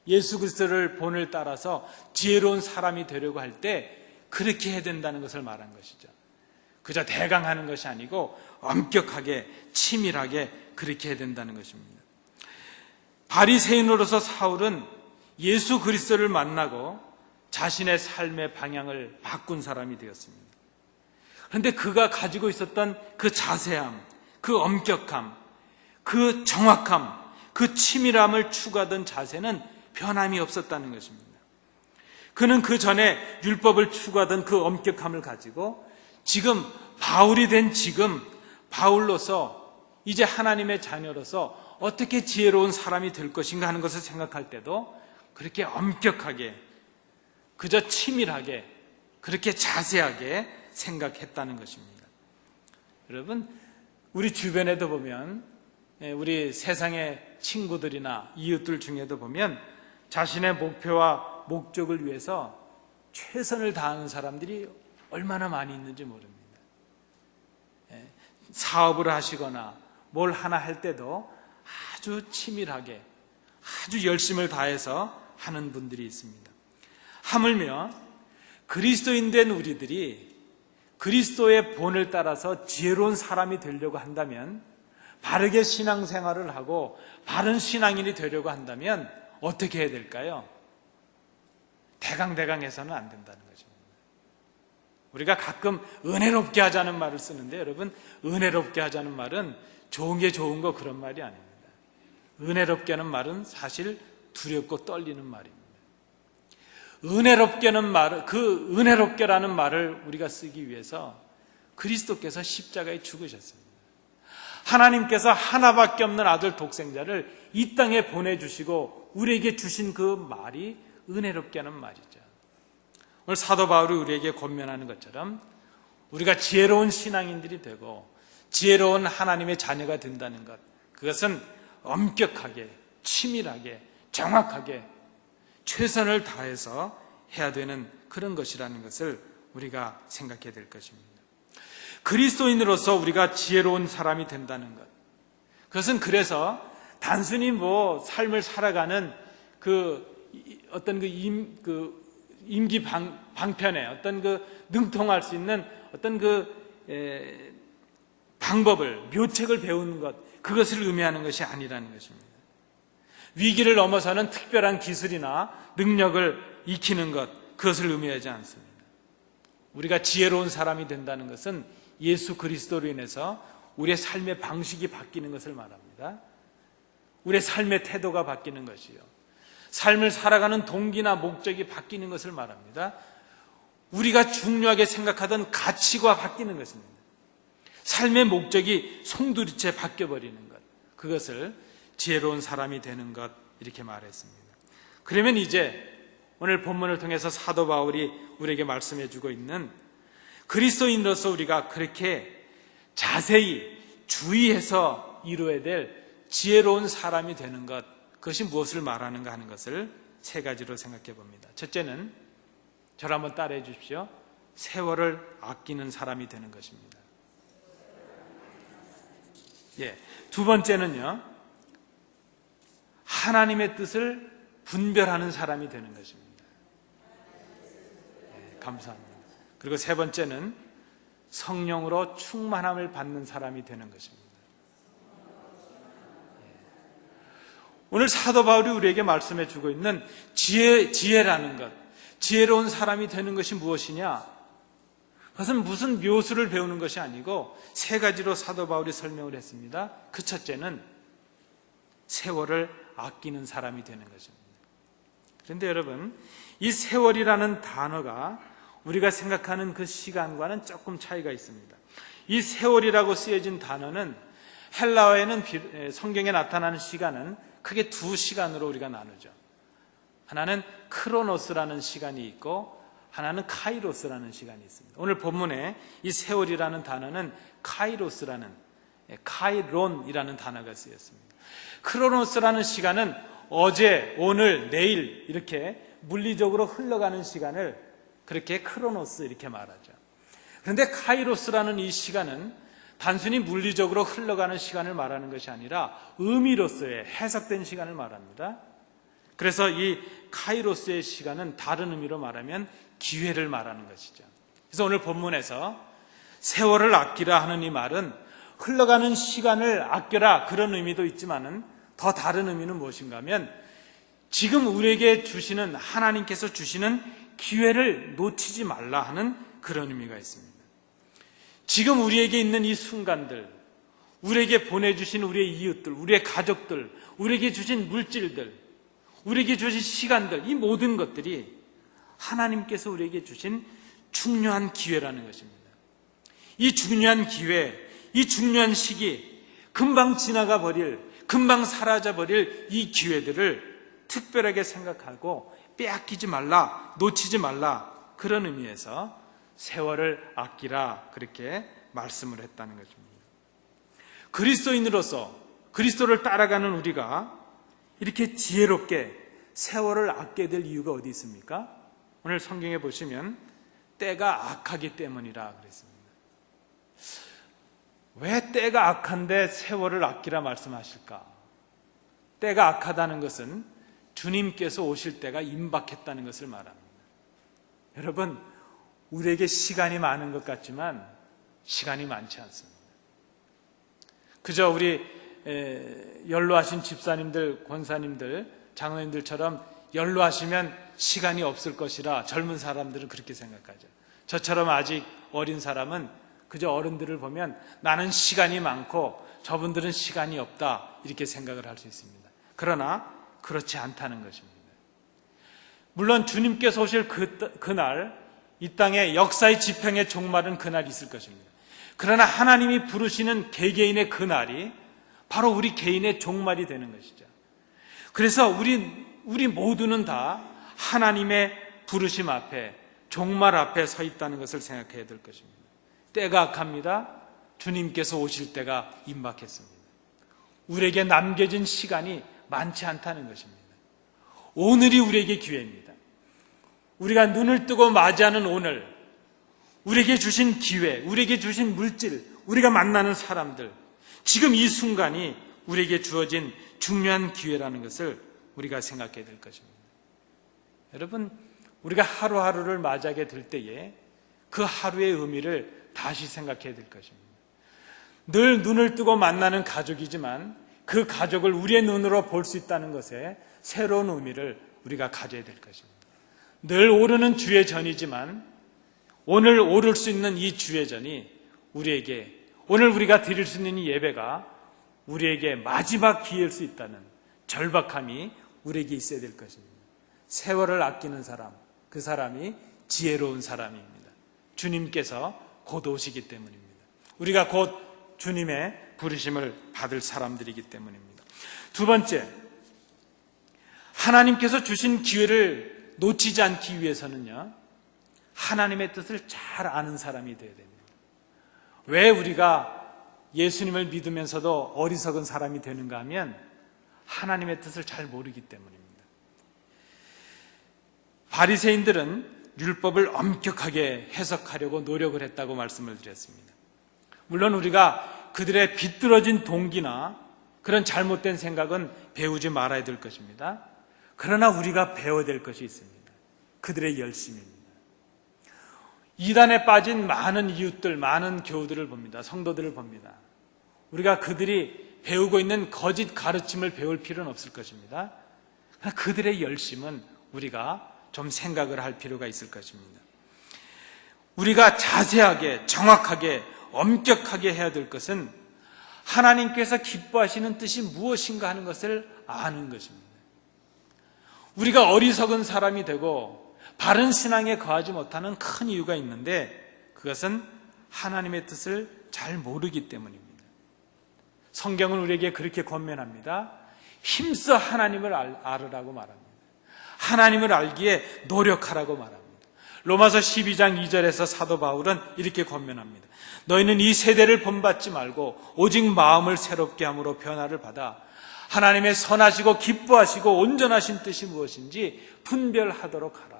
예수 그리스도를 본을 따라서 지혜로운 사람이 되려고 할 때 그렇게 해야 된다는 것을 말한 것이죠. 그저 대강 하는 것이 아니고 엄격하게 치밀하게 그렇게 해야 된다는 것입니다. 바리새인으로서 사울은 예수 그리스도를 만나고 자신의 삶의 방향을 바꾼 사람이 되었습니다. 그런데 그가 가지고 있었던 그 자세함, 그 엄격함, 그 정확함, 그 치밀함을 추구하던 자세는 변함이 없었다는 것입니다. 그는 그 전에 율법을 추구하던 그 엄격함을 가지고 지금 바울이 된 지금 바울로서 이제 하나님의 자녀로서 어떻게 지혜로운 사람이 될 것인가 하는 것을 생각할 때도 그렇게 엄격하게, 그저 치밀하게, 그렇게 자세하게 생각했다는 것입니다. 여러분, 우리 주변에도 보면, 우리 세상의 친구들이나 이웃들 중에도 보면 자신의 목표와 목적을 위해서 최선을 다하는 사람들이 얼마나 많이 있는지 모릅니다. 사업을 하시거나 뭘 하나 할 때도 아주 치밀하게, 아주 열심을 다해서 하는 분들이 있습니다. 하물며 그리스도인 된 우리들이 그리스도의 본을 따라서 지혜로운 사람이 되려고 한다면, 바르게 신앙생활을 하고 바른 신앙인이 되려고 한다면 어떻게 해야 될까요? 대강 해서는 안 된다는 거죠. 우리가 가끔 은혜롭게 하자는 말을 쓰는데, 여러분, 은혜롭게 하자는 말은 좋은 게 좋은 거 그런 말이 아닙니다. 은혜롭게 하는 말은 사실 두렵고 떨리는 말입니다. 그 은혜롭게라는 말을 우리가 쓰기 위해서 그리스도께서 십자가에 죽으셨습니다. 하나님께서 하나밖에 없는 아들 독생자를 이 땅에 보내주시고 우리에게 주신 그 말이 은혜롭게 하는 말이죠. 오늘 사도 바울이 우리에게 권면하는 것처럼 우리가 지혜로운 신앙인들이 되고 지혜로운 하나님의 자녀가 된다는 것, 그것은 엄격하게, 치밀하게, 정확하게 최선을 다해서 해야 되는 그런 것이라는 것을 우리가 생각해야 될 것입니다. 그리스도인으로서 우리가 지혜로운 사람이 된다는 것, 그것은 그래서 단순히 삶을 살아가는 어떤 임기 방편에 어떤 능통할 수 있는 어떤 방법을, 묘책을 배우는 것, 그것을 의미하는 것이 아니라는 것입니다. 위기를 넘어서는 특별한 기술이나 능력을 익히는 것, 그것을 의미하지 않습니다. 우리가 지혜로운 사람이 된다는 것은 예수 그리스도로 인해서 우리의 삶의 방식이 바뀌는 것을 말합니다. 우리의 삶의 태도가 바뀌는 것이요, 삶을 살아가는 동기나 목적이 바뀌는 것을 말합니다. 우리가 중요하게 생각하던 가치가 바뀌는 것입니다. 삶의 목적이 송두리째 바뀌어버리는 것, 그것을 지혜로운 사람이 되는 것, 이렇게 말했습니다. 그러면 이제 오늘 본문을 통해서 사도 바울이 우리에게 말씀해 주고 있는 그리스도인으로서 우리가 그렇게 자세히 주의해서 이루어야 될 지혜로운 사람이 되는 것, 그것이 무엇을 말하는가 하는 것을 세 가지로 생각해 봅니다. 첫째는, 저를 한번 따라해 주십시오. 세월을 아끼는 사람이 되는 것입니다. 두 번째는요, 하나님의 뜻을 분별하는 사람이 되는 것입니다. 감사합니다. 그리고 세 번째는 성령으로 충만함을 받는 사람이 되는 것입니다. 오늘 사도 바울이 우리에게 말씀해 주고 있는 지혜라는 것, 지혜로운 사람이 되는 것이 무엇이냐? 그것은 무슨 묘수를 배우는 것이 아니고 세 가지로 사도 바울이 설명을 했습니다. 그 첫째는 세월을 아끼는 사람이 되는 것입니다. 그런데 여러분, 이 세월이라는 단어가 우리가 생각하는 그 시간과는 조금 차이가 있습니다. 이 세월이라고 쓰여진 단어는 헬라어에는, 성경에 나타나는 시간은 크게 두 시간으로 우리가 나누죠. 하나는 크로노스라는 시간이 있고 하나는 카이로스라는 시간이 있습니다. 오늘 본문에 이 세월이라는 단어는 카이로스라는, 카이론이라는 단어가 쓰였습니다. 크로노스라는 시간은 어제, 오늘, 내일 이렇게 물리적으로 흘러가는 시간을 그렇게 크로노스 이렇게 말하죠. 그런데 카이로스라는 이 시간은 단순히 물리적으로 흘러가는 시간을 말하는 것이 아니라 의미로서의 해석된 시간을 말합니다. 그래서 이 카이로스의 시간은 다른 의미로 말하면 기회를 말하는 것이죠. 그래서 오늘 본문에서 세월을 아끼라 하는 이 말은 흘러가는 시간을 아껴라 그런 의미도 있지만은 더 다른 의미는 무엇인가 하면 지금 우리에게 주시는 하나님께서 주시는 기회를 놓치지 말라 하는 그런 의미가 있습니다. 지금 우리에게 있는 이 순간들, 우리에게 보내주신 우리의 이웃들, 우리의 가족들, 우리에게 주신 물질들, 우리에게 주신 시간들, 이 모든 것들이 하나님께서 우리에게 주신 중요한 기회라는 것입니다. 이 중요한 기회, 이 중요한 시기, 금방 지나가 버릴, 금방 사라져 버릴 이 기회들을 특별하게 생각하고 빼앗기지 말라, 놓치지 말라, 그런 의미에서 세월을 아끼라 그렇게 말씀을 했다는 것입니다. 그리스도인으로서 그리스도를 따라가는 우리가 이렇게 지혜롭게 세월을 아껴야 될 이유가 어디 있습니까? 오늘 성경에 보시면 때가 악하기 때문이라 그랬습니다. 왜 때가 악한데 세월을 아끼라 말씀하실까? 때가 악하다는 것은 주님께서 오실 때가 임박했다는 것을 말합니다. 여러분, 우리에게 시간이 많은 것 같지만 시간이 많지 않습니다. 그저 우리 연로하신 집사님들, 권사님들, 장로님들처럼 연로하시면 시간이 없을 것이라 젊은 사람들은 그렇게 생각하죠. 저처럼 아직 어린 사람은 그저 어른들을 보면 나는 시간이 많고 저분들은 시간이 없다 이렇게 생각을 할 수 있습니다. 그러나 그렇지 않다는 것입니다. 물론 주님께서 오실 그날 이 땅에 역사의 지평의 종말은 그날이 있을 것입니다. 그러나 하나님이 부르시는 개개인의 그날이 바로 우리 개인의 종말이 되는 것이죠. 그래서 우리 모두는 다 하나님의 부르심 앞에, 종말 앞에 서 있다는 것을 생각해야 될 것입니다. 때가 악합니다. 주님께서 오실 때가 임박했습니다. 우리에게 남겨진 시간이 많지 않다는 것입니다. 오늘이 우리에게 기회입니다. 우리가 눈을 뜨고 맞이하는 오늘, 우리에게 주신 기회, 우리에게 주신 물질, 우리가 만나는 사람들, 지금 이 순간이 우리에게 주어진 중요한 기회라는 것을 우리가 생각해야 될 것입니다. 여러분, 우리가 하루하루를 맞이하게 될 때에 그 하루의 의미를 다시 생각해야 될 것입니다. 늘 눈을 뜨고 만나는 가족이지만 그 가족을 우리의 눈으로 볼 수 있다는 것에 새로운 의미를 우리가 가져야 될 것입니다. 늘 오르는 주의 전이지만 오늘 오를 수 있는 이 주의 전이 우리에게, 오늘 우리가 드릴 수 있는 이 예배가 우리에게 마지막 기회일 수 있다는 절박함이 우리에게 있어야 될 것입니다. 세월을 아끼는 사람, 그 사람이 지혜로운 사람입니다. 주님께서 곧 오시기 때문입니다. 우리가 곧 주님의 부르심을 받을 사람들이기 때문입니다. 두 번째, 하나님께서 주신 기회를 놓치지 않기 위해서는요, 하나님의 뜻을 잘 아는 사람이 되어야 됩니다. 왜 우리가 예수님을 믿으면서도 어리석은 사람이 되는가 하면 하나님의 뜻을 잘 모르기 때문입니다. 바리새인들은 율법을 엄격하게 해석하려고 노력을 했다고 말씀을 드렸습니다. 물론 우리가 그들의 비뚤어진 동기나 그런 잘못된 생각은 배우지 말아야 될 것입니다. 그러나 우리가 배워야 될 것이 있습니다. 그들의 열심입니다. 이단에 빠진 많은 이웃들, 많은 교우들을 봅니다. 성도들을 봅니다. 우리가 그들이 배우고 있는 거짓 가르침을 배울 필요는 없을 것입니다. 그러나 그들의 열심은 우리가 좀 생각을 할 필요가 있을 것입니다. 우리가 자세하게, 정확하게, 엄격하게 해야 될 것은 하나님께서 기뻐하시는 뜻이 무엇인가 하는 것을 아는 것입니다. 우리가 어리석은 사람이 되고 바른 신앙에 거하지 못하는 큰 이유가 있는데 그것은 하나님의 뜻을 잘 모르기 때문입니다. 성경은 우리에게 그렇게 권면합니다. 힘써 하나님을 알으라고 말합니다. 하나님을 알기에 노력하라고 말합니다. 로마서 12장 2절에서 사도 바울은 이렇게 권면합니다. 너희는 이 세대를 본받지 말고 오직 마음을 새롭게 함으로 변화를 받아 하나님의 선하시고 기뻐하시고 온전하신 뜻이 무엇인지 분별하도록 하라.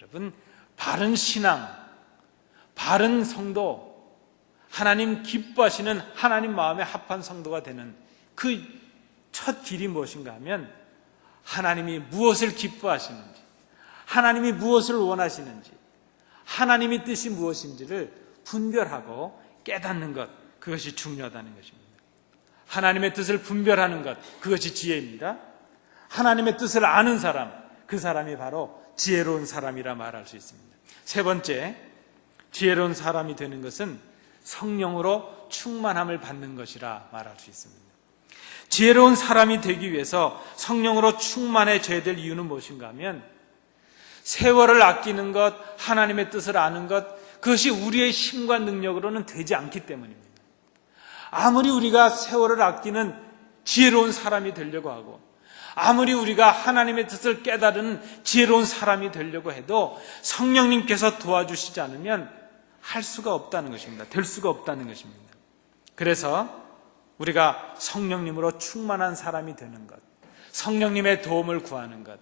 여러분, 바른 신앙, 바른 성도, 하나님 기뻐하시는 하나님 마음에 합한 성도가 되는 그 첫 길이 무엇인가 하면 하나님이 무엇을 기뻐하시는지, 하나님이 무엇을 원하시는지, 하나님의 뜻이 무엇인지를 분별하고 깨닫는 것, 그것이 중요하다는 것입니다. 하나님의 뜻을 분별하는 것, 그것이 지혜입니다. 하나님의 뜻을 아는 사람, 그 사람이 바로 지혜로운 사람이라 말할 수 있습니다. 세 번째, 지혜로운 사람이 되는 것은 성령으로 충만함을 받는 것이라 말할 수 있습니다. 지혜로운 사람이 되기 위해서 성령으로 충만해져야 될 이유는 무엇인가 하면 세월을 아끼는 것, 하나님의 뜻을 아는 것, 그것이 우리의 힘과 능력으로는 되지 않기 때문입니다. 아무리 우리가 세월을 아끼는 지혜로운 사람이 되려고 하고 아무리 우리가 하나님의 뜻을 깨달은 지혜로운 사람이 되려고 해도 성령님께서 도와주시지 않으면 할 수가 없다는 것입니다. 될 수가 없다는 것입니다. 그래서 우리가 성령님으로 충만한 사람이 되는 것, 성령님의 도움을 구하는 것,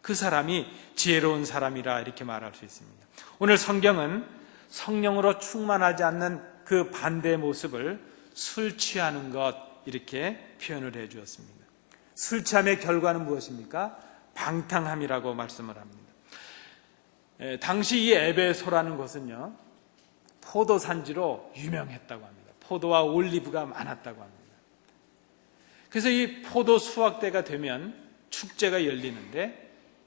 그 사람이 지혜로운 사람이라 이렇게 말할 수 있습니다. 오늘 성경은 성령으로 충만하지 않는 그 반대의 모습을 술 취하는 것 이렇게 표현을 해 주었습니다. 술 취함의 결과는 무엇입니까? 방탕함이라고 말씀을 합니다. 당시 이 에베소라는 곳은요, 포도 산지로 유명했다고 합니다. 포도와 올리브가 많았다고 합니다. 그래서 이 포도 수확대가 되면 축제가 열리는데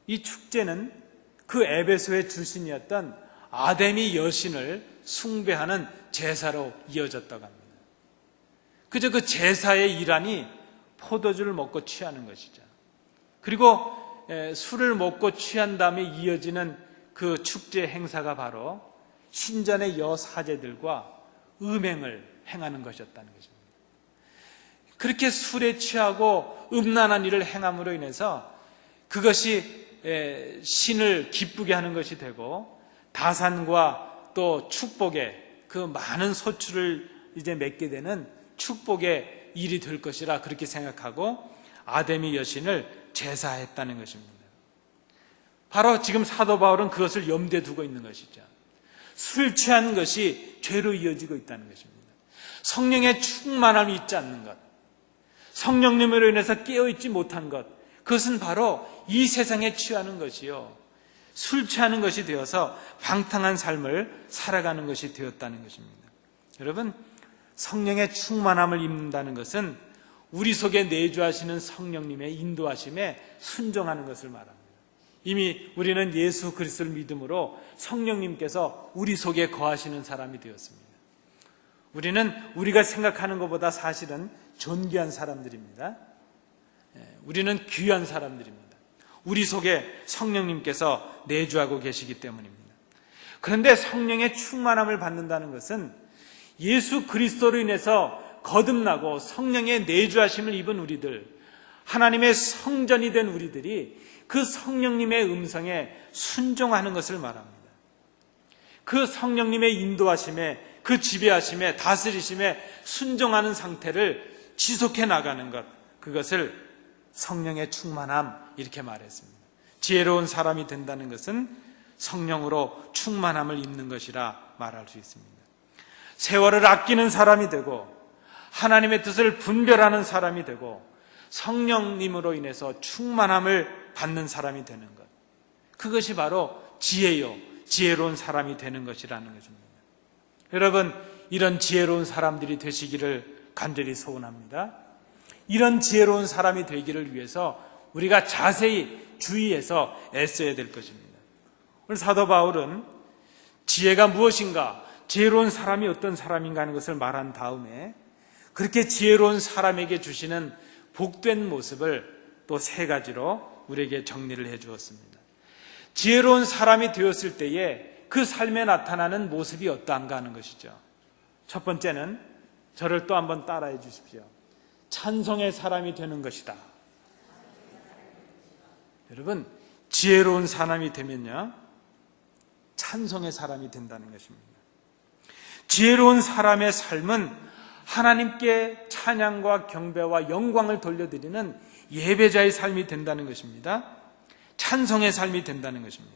이 축제는 그 에베소의 주신이었던 아데미 여신을 숭배하는 제사로 이어졌다고 합니다. 그저 그 제사의 일환이 포도주를 먹고 취하는 것이죠. 그리고 술을 먹고 취한 다음에 이어지는 그 축제 행사가 바로 신전의 여사제들과 음행을 행하는 것이었다는 것입니다. 그렇게 술에 취하고 음란한 일을 행함으로 인해서 그것이 신을 기쁘게 하는 것이 되고 다산과 또 축복의 그 많은 소출을 이제 맺게 되는 축복의 일이 될 것이라 그렇게 생각하고 아데미 여신을 제사했다는 것입니다. 바로 지금 사도 바울은 그것을 염두에 두고 있는 것이죠. 술 취한 것이 죄로 이어지고 있다는 것입니다. 성령의 충만함이 있지 않는 것, 성령님으로 인해서 깨어있지 못한 것, 그것은 바로 이 세상에 취하는 것이요, 술 취하는 것이 되어서 방탕한 삶을 살아가는 것이 되었다는 것입니다. 여러분, 성령의 충만함을 입는다는 것은 우리 속에 내주하시는 성령님의 인도하심에 순종하는 것을 말합니다. 이미 우리는 예수 그리스도를 믿음으로 성령님께서 우리 속에 거하시는 사람이 되었습니다. 우리는 우리가 생각하는 것보다 사실은 존귀한 사람들입니다. 우리는 귀한 사람들입니다. 우리 속에 성령님께서 내주하고 계시기 때문입니다. 그런데 성령의 충만함을 받는다는 것은 예수 그리스도로 인해서 거듭나고 성령의 내주하심을 입은 우리들, 하나님의 성전이 된 우리들이 그 성령님의 음성에 순종하는 것을 말합니다. 그 성령님의 인도하심에, 그 지배하심에, 다스리심에 순종하는 상태를 지속해 나가는 것, 그것을 성령의 충만함 이렇게 말했습니다. 지혜로운 사람이 된다는 것은 성령으로 충만함을 입는 것이라 말할 수 있습니다. 세월을 아끼는 사람이 되고 하나님의 뜻을 분별하는 사람이 되고 성령님으로 인해서 충만함을 받는 사람이 되는 것, 그것이 바로 지혜요, 지혜로운 사람이 되는 것이라는 것입니다. 여러분, 이런 지혜로운 사람들이 되시기를 간절히 소원합니다. 이런 지혜로운 사람이 되기를 위해서 우리가 자세히 주의해서 애써야 될 것입니다. 오늘 사도 바울은 지혜가 무엇인가, 지혜로운 사람이 어떤 사람인가 하는 것을 말한 다음에 그렇게 지혜로운 사람에게 주시는 복된 모습을 또 세 가지로 우리에게 정리를 해 주었습니다. 지혜로운 사람이 되었을 때에 그 삶에 나타나는 모습이 어떠한가 하는 것이죠. 첫 번째는 저를 또 한번 따라해 주십시오. 찬송의 사람이 되는 것이다. 여러분, 지혜로운 사람이 되면요, 찬송의 사람이 된다는 것입니다. 지혜로운 사람의 삶은 하나님께 찬양과 경배와 영광을 돌려드리는 예배자의 삶이 된다는 것입니다. 찬송의 삶이 된다는 것입니다.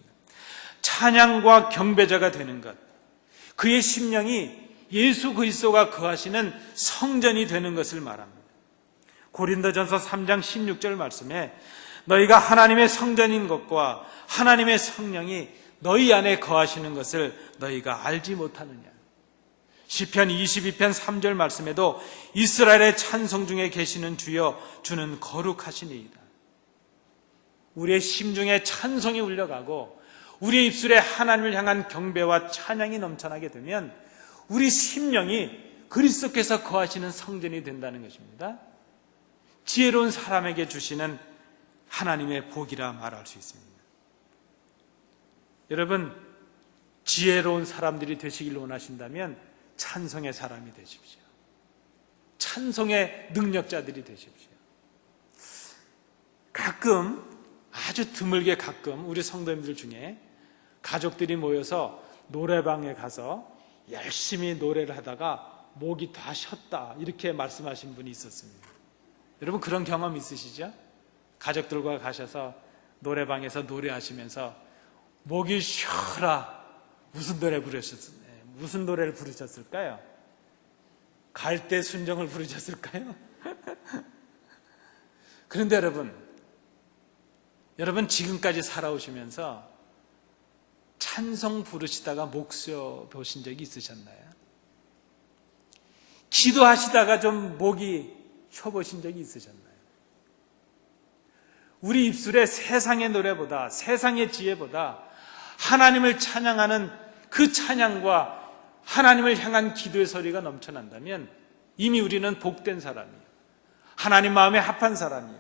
찬양과 경배자가 되는 것, 그의 심령이 예수 그리스도가 거하시는 성전이 되는 것을 말합니다. 고린도전서 3장 16절 말씀에 너희가 하나님의 성전인 것과 하나님의 성령이 너희 안에 거하시는 것을 너희가 알지 못하느냐. 시편 22편 3절 말씀에도 이스라엘의 찬송 중에 계시는 주여 주는 거룩하시니이다. 우리의 심중에 찬송이 울려가고 우리의 입술에 하나님을 향한 경배와 찬양이 넘쳐나게 되면 우리 심령이 그리스도께서 거하시는 성전이 된다는 것입니다. 지혜로운 사람에게 주시는 하나님의 복이라 말할 수 있습니다. 여러분, 지혜로운 사람들이 되시길 원하신다면 찬송의 사람이 되십시오. 찬송의 능력자들이 되십시오. 가끔, 아주 드물게 가끔 우리 성도님들 중에 가족들이 모여서 노래방에 가서 열심히 노래를 하다가 목이 다 쉬었다 이렇게 말씀하신 분이 있었습니다. 여러분, 그런 경험 있으시죠? 가족들과 가셔서 노래방에서 노래하시면서 목이 쉬어라. 무슨 노래를 부르셨을까요? 갈대 순정을 부르셨을까요? 그런데 여러분 지금까지 살아오시면서 찬송 부르시다가 목 쉬어 보신 적이 있으셨나요? 기도하시다가 좀 목이 쉬어보신 적이 있으셨나요? 우리 입술에 세상의 노래보다, 세상의 지혜보다 하나님을 찬양하는 그 찬양과 하나님을 향한 기도의 소리가 넘쳐난다면 이미 우리는 복된 사람이에요. 하나님 마음에 합한 사람이에요.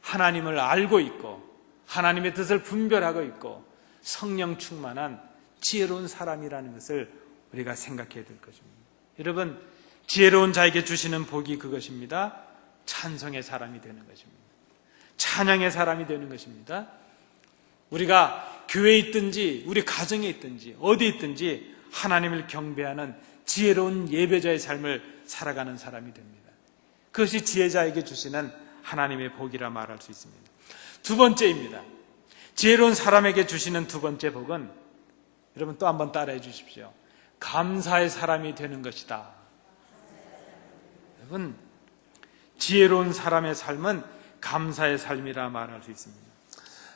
하나님을 알고 있고 하나님의 뜻을 분별하고 있고 성령 충만한 지혜로운 사람이라는 것을 우리가 생각해야 될 것입니다. 여러분, 지혜로운 자에게 주시는 복이 그것입니다. 찬송의 사람이 되는 것입니다. 찬양의 사람이 되는 것입니다. 우리가 교회에 있든지 우리 가정에 있든지 어디에 있든지 하나님을 경배하는 지혜로운 예배자의 삶을 살아가는 사람이 됩니다. 그것이 지혜자에게 주시는 하나님의 복이라 말할 수 있습니다. 두 번째입니다. 지혜로운 사람에게 주시는 두 번째 복은 여러분 또 한번 따라해 주십시오. 감사의 사람이 되는 것이다. 여러분, 지혜로운 사람의 삶은 감사의 삶이라 말할 수 있습니다.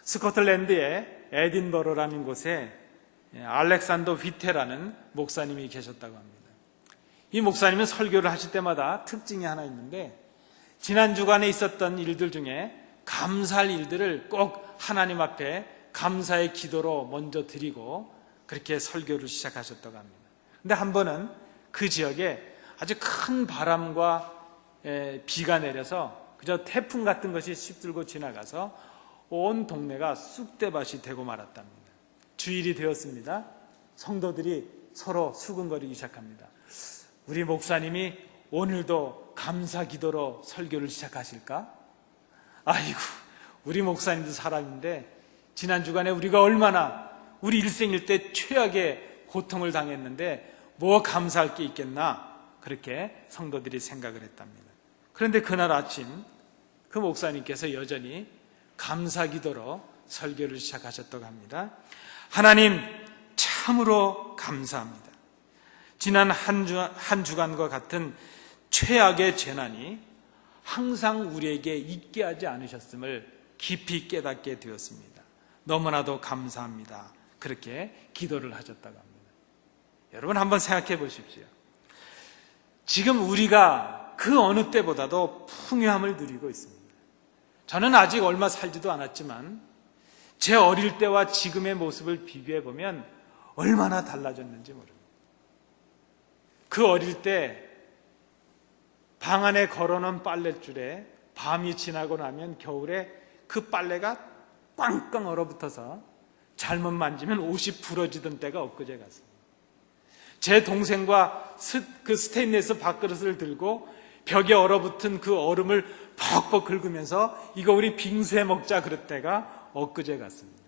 스코틀랜드의 에딘버러라는 곳에 알렉산더 휘테라는 목사님이 계셨다고 합니다. 이 목사님은 설교를 하실 때마다 특징이 하나 있는데 지난 주간에 있었던 일들 중에 감사할 일들을 꼭 하나님 앞에 감사의 기도로 먼저 드리고 그렇게 설교를 시작하셨다고 합니다. 근데 한 번은 그 지역에 아주 큰 바람과 비가 내려서 그저 태풍 같은 것이 휩쓸고 지나가서 온 동네가 쑥대밭이 되고 말았답니다. 주일이 되었습니다. 성도들이 서로 수근거리기 시작합니다. 우리 목사님이 오늘도 감사 기도로 설교를 시작하실까? 아이고, 우리 목사님도 사람인데 지난 주간에 우리가 얼마나 우리 일생일 때 최악의 고통을 당했는데 뭐 감사할 게 있겠나? 그렇게 성도들이 생각을 했답니다. 그런데 그날 아침 그 목사님께서 여전히 감사 기도로 설교를 시작하셨다고 합니다. 하나님, 참으로 감사합니다. 지난 한 주간과 같은 최악의 재난이 항상 우리에게 있게 하지 않으셨음을 깊이 깨닫게 되었습니다. 너무나도 감사합니다. 그렇게 기도를 하셨다고 합니다. 여러분 한번 생각해 보십시오. 지금 우리가 그 어느 때보다도 풍요함을 누리고 있습니다. 저는 아직 얼마 살지도 않았지만 제 어릴 때와 지금의 모습을 비교해 보면 얼마나 달라졌는지 모릅니다. 그 어릴 때 방 안에 걸어놓은 빨랫줄에 밤이 지나고 나면 겨울에 그 빨래가 꽝꽝 얼어붙어서 잘못 만지면 옷이 부러지던 때가 엊그제 같습니다. 제 동생과 그 스테인리스 밥그릇을 들고 벽에 얼어붙은 그 얼음을 퍽퍽 긁으면서 이거 우리 빙수해 먹자 그럴 때가 엊그제 같습니다.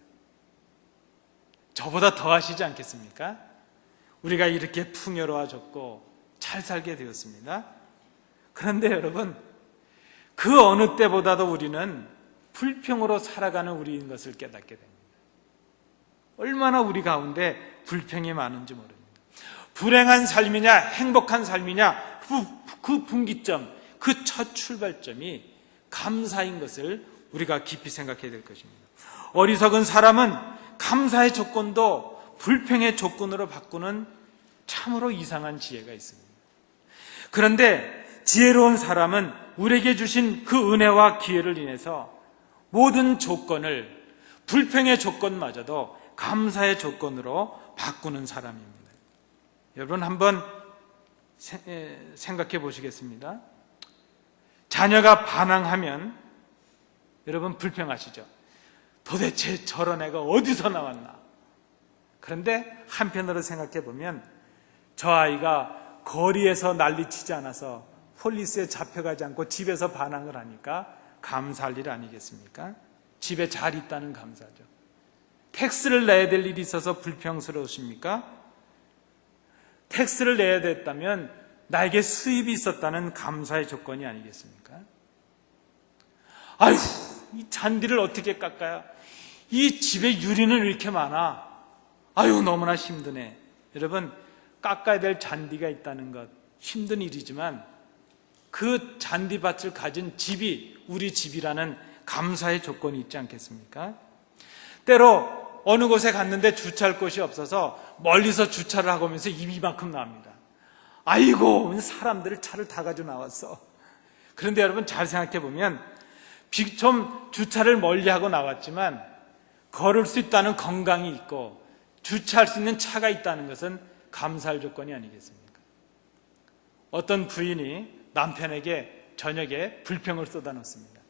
저보다 더 하시지 않겠습니까? 우리가 이렇게 풍요로워졌고 잘 살게 되었습니다. 그런데 여러분, 그 어느 때보다도 우리는 불평으로 살아가는 우리인 것을 깨닫게 됩니다. 얼마나 우리 가운데 불평이 많은지 모릅니다. 불행한 삶이냐 행복한 삶이냐 그 분기점, 그 첫 출발점이 감사인 것을 우리가 깊이 생각해야 될 것입니다. 어리석은 사람은 감사의 조건도 불평의 조건으로 바꾸는 참으로 이상한 지혜가 있습니다. 그런데 지혜로운 사람은 우리에게 주신 그 은혜와 기회를 인해서 모든 조건을, 불평의 조건마저도 감사의 조건으로 바꾸는 사람입니다. 여러분 한번 생각해 보시겠습니다. 자녀가 반항하면 여러분 불평하시죠. 도대체 저런 애가 어디서 나왔나? 그런데 한편으로 생각해 보면 저 아이가 거리에서 난리치지 않아서 폴리스에 잡혀가지 않고 집에서 반항을 하니까 감사할 일 아니겠습니까? 집에 잘 있다는 감사죠. 텍스를 내야 될 일이 있어서 불평스러우십니까? 텍스를 내야 됐다면 나에게 수입이 있었다는 감사의 조건이 아니겠습니까? 아휴, 이 잔디를 어떻게 깎아야? 이 집에 유리는 왜 이렇게 많아? 아유, 너무나 힘드네. 여러분, 깎아야 될 잔디가 있다는 것 힘든 일이지만 그 잔디밭을 가진 집이 우리 집이라는 감사의 조건이 있지 않겠습니까? 때로 어느 곳에 갔는데 주차할 곳이 없어서 멀리서 주차를 하고 오면서 입이 이만큼 나옵니다. 아이고, 사람들을 차를 다 가지고 나왔어. 그런데 여러분 잘 생각해 보면 좀 주차를 멀리하고 나왔지만 걸을 수 있다는 건강이 있고 주차할 수 있는 차가 있다는 것은 감사할 조건이 아니겠습니까? 어떤 부인이 남편에게 저녁에 불평을 쏟아놓습니다.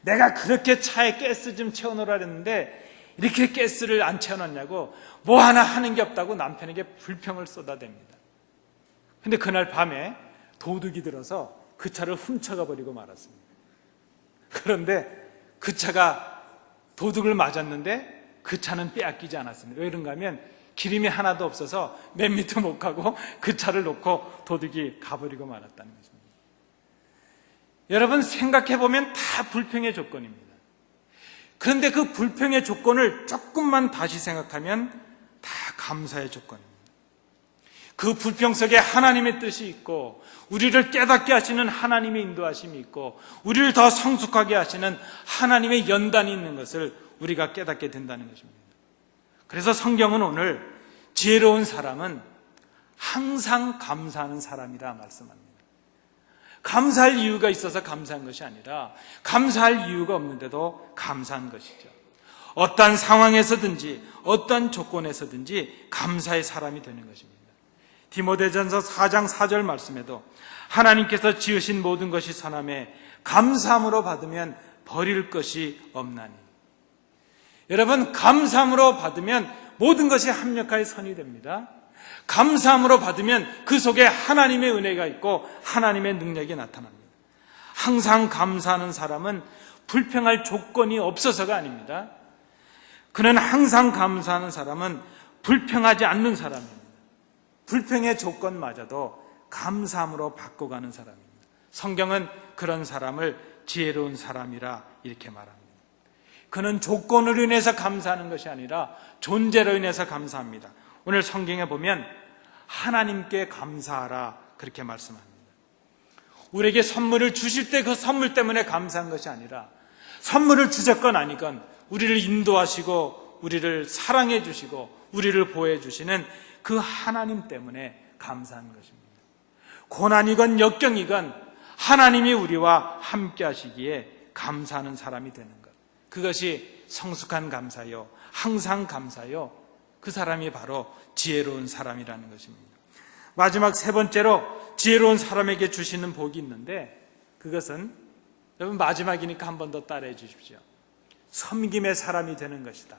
내가 그렇게 차에 가스 좀 채워놓으라 했는데 이렇게 가스를 안 채워놨냐고, 뭐 하나 하는 게 없다고 남편에게 불평을 쏟아댑니다. 근데 그날 밤에 도둑이 들어서 그 차를 훔쳐가 버리고 말았습니다. 그런데 그 차가 도둑을 맞았는데 그 차는 빼앗기지 않았습니다. 왜 그런가 하면 기름이 하나도 없어서 맨 밑에 못 가고 그 차를 놓고 도둑이 가버리고 말았다는 것입니다. 여러분 생각해 보면 다 불평의 조건입니다. 그런데 그 불평의 조건을 조금만 다시 생각하면 다 감사의 조건입니다. 그 불평 속에 하나님의 뜻이 있고 우리를 깨닫게 하시는 하나님의 인도하심이 있고 우리를 더 성숙하게 하시는 하나님의 연단이 있는 것을 우리가 깨닫게 된다는 것입니다. 그래서 성경은 오늘 지혜로운 사람은 항상 감사하는 사람이라 말씀합니다. 감사할 이유가 있어서 감사한 것이 아니라 감사할 이유가 없는데도 감사한 것이죠. 어떠한 상황에서든지 어떠한 조건에서든지 감사의 사람이 되는 것입니다. 디모데전서 4장 4절 말씀에도 하나님께서 지으신 모든 것이 선함에 감사함으로 받으면 버릴 것이 없나니. 여러분, 감사함으로 받으면 모든 것이 합력하여 선이 됩니다. 감사함으로 받으면 그 속에 하나님의 은혜가 있고 하나님의 능력이 나타납니다. 항상 감사하는 사람은 불평할 조건이 없어서가 아닙니다. 그는 항상 감사하는 사람은 불평하지 않는 사람입니다. 불평의 조건마저도 감사함으로 바꿔가는 사람입니다. 성경은 그런 사람을 지혜로운 사람이라 이렇게 말합니다. 그는 조건으로 인해서 감사하는 것이 아니라 존재로 인해서 감사합니다. 오늘 성경에 보면 하나님께 감사하라 그렇게 말씀합니다. 우리에게 선물을 주실 때 그 선물 때문에 감사한 것이 아니라 선물을 주셨건 아니건 우리를 인도하시고 우리를 사랑해 주시고 우리를 보호해 주시는 그 하나님 때문에 감사한 것입니다. 고난이건 역경이건 하나님이 우리와 함께 하시기에 감사하는 사람이 되는 것, 그것이 성숙한 감사요, 항상 감사요, 그 사람이 바로 지혜로운 사람이라는 것입니다. 마지막 세 번째로 지혜로운 사람에게 주시는 복이 있는데 그것은 여러분 마지막이니까 한 번 더 따라해 주십시오. 섬김의 사람이 되는 것이다.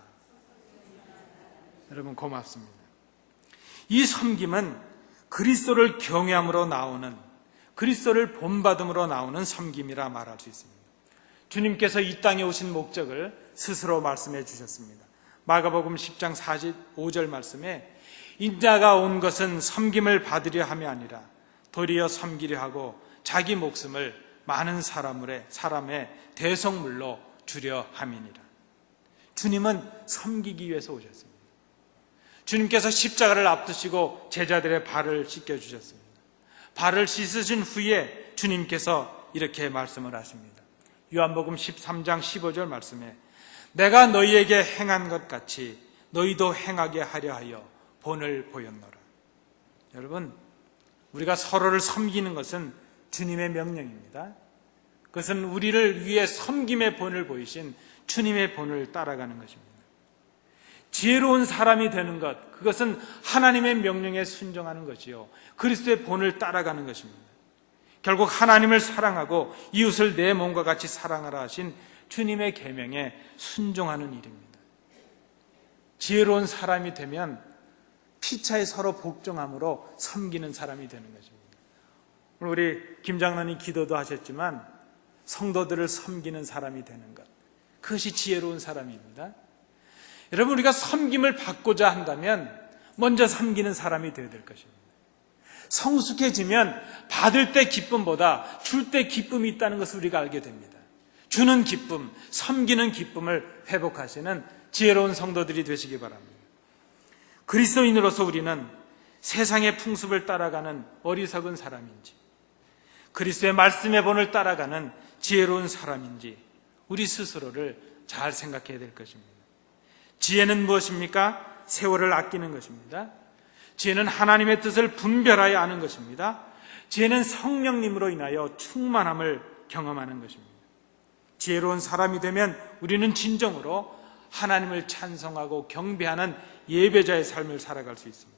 여러분 고맙습니다. 이 섬김은 그리스도를 경외함으로 나오는, 그리스도를 본받음으로 나오는 섬김이라 말할 수 있습니다. 주님께서 이 땅에 오신 목적을 스스로 말씀해 주셨습니다. 마가복음 10장 45절 말씀에 인자가 온 것은 섬김을 받으려 함이 아니라 도리어 섬기려 하고 자기 목숨을 많은 사람의 대속물로 주려 함이니라. 주님은 섬기기 위해서 오셨습니다. 주님께서 십자가를 앞두시고 제자들의 발을 씻겨주셨습니다. 발을 씻으신 후에 주님께서 이렇게 말씀을 하십니다. 요한복음 13장 15절 말씀에 내가 너희에게 행한 것 같이 너희도 행하게 하려 하여 본을 보였노라. 여러분, 우리가 서로를 섬기는 것은 주님의 명령입니다. 그것은 우리를 위해 섬김의 본을 보이신 주님의 본을 따라가는 것입니다. 지혜로운 사람이 되는 것, 그것은 하나님의 명령에 순종하는 것이요, 그리스도의 본을 따라가는 것입니다. 결국 하나님을 사랑하고 이웃을 내 몸과 같이 사랑하라 하신 주님의 계명에 순종하는 일입니다. 지혜로운 사람이 되면 피차에 서로 복종함으로 섬기는 사람이 되는 것입니다. 오늘 우리 김 장로님 기도도 하셨지만 성도들을 섬기는 사람이 되는 것, 그것이 지혜로운 사람입니다. 여러분, 우리가 섬김을 받고자 한다면 먼저 섬기는 사람이 되어야 될 것입니다. 성숙해지면 받을 때 기쁨보다 줄 때 기쁨이 있다는 것을 우리가 알게 됩니다. 주는 기쁨, 섬기는 기쁨을 회복하시는 지혜로운 성도들이 되시기 바랍니다. 그리스도인으로서 우리는 세상의 풍습을 따라가는 어리석은 사람인지, 그리스도의 말씀의 본을 따라가는 지혜로운 사람인지 우리 스스로를 잘 생각해야 될 것입니다. 지혜는 무엇입니까? 세월을 아끼는 것입니다. 지혜는 하나님의 뜻을 분별하여 아는 것입니다. 지혜는 성령님으로 인하여 충만함을 경험하는 것입니다. 지혜로운 사람이 되면 우리는 진정으로 하나님을 찬송하고 경배하는 예배자의 삶을 살아갈 수 있습니다.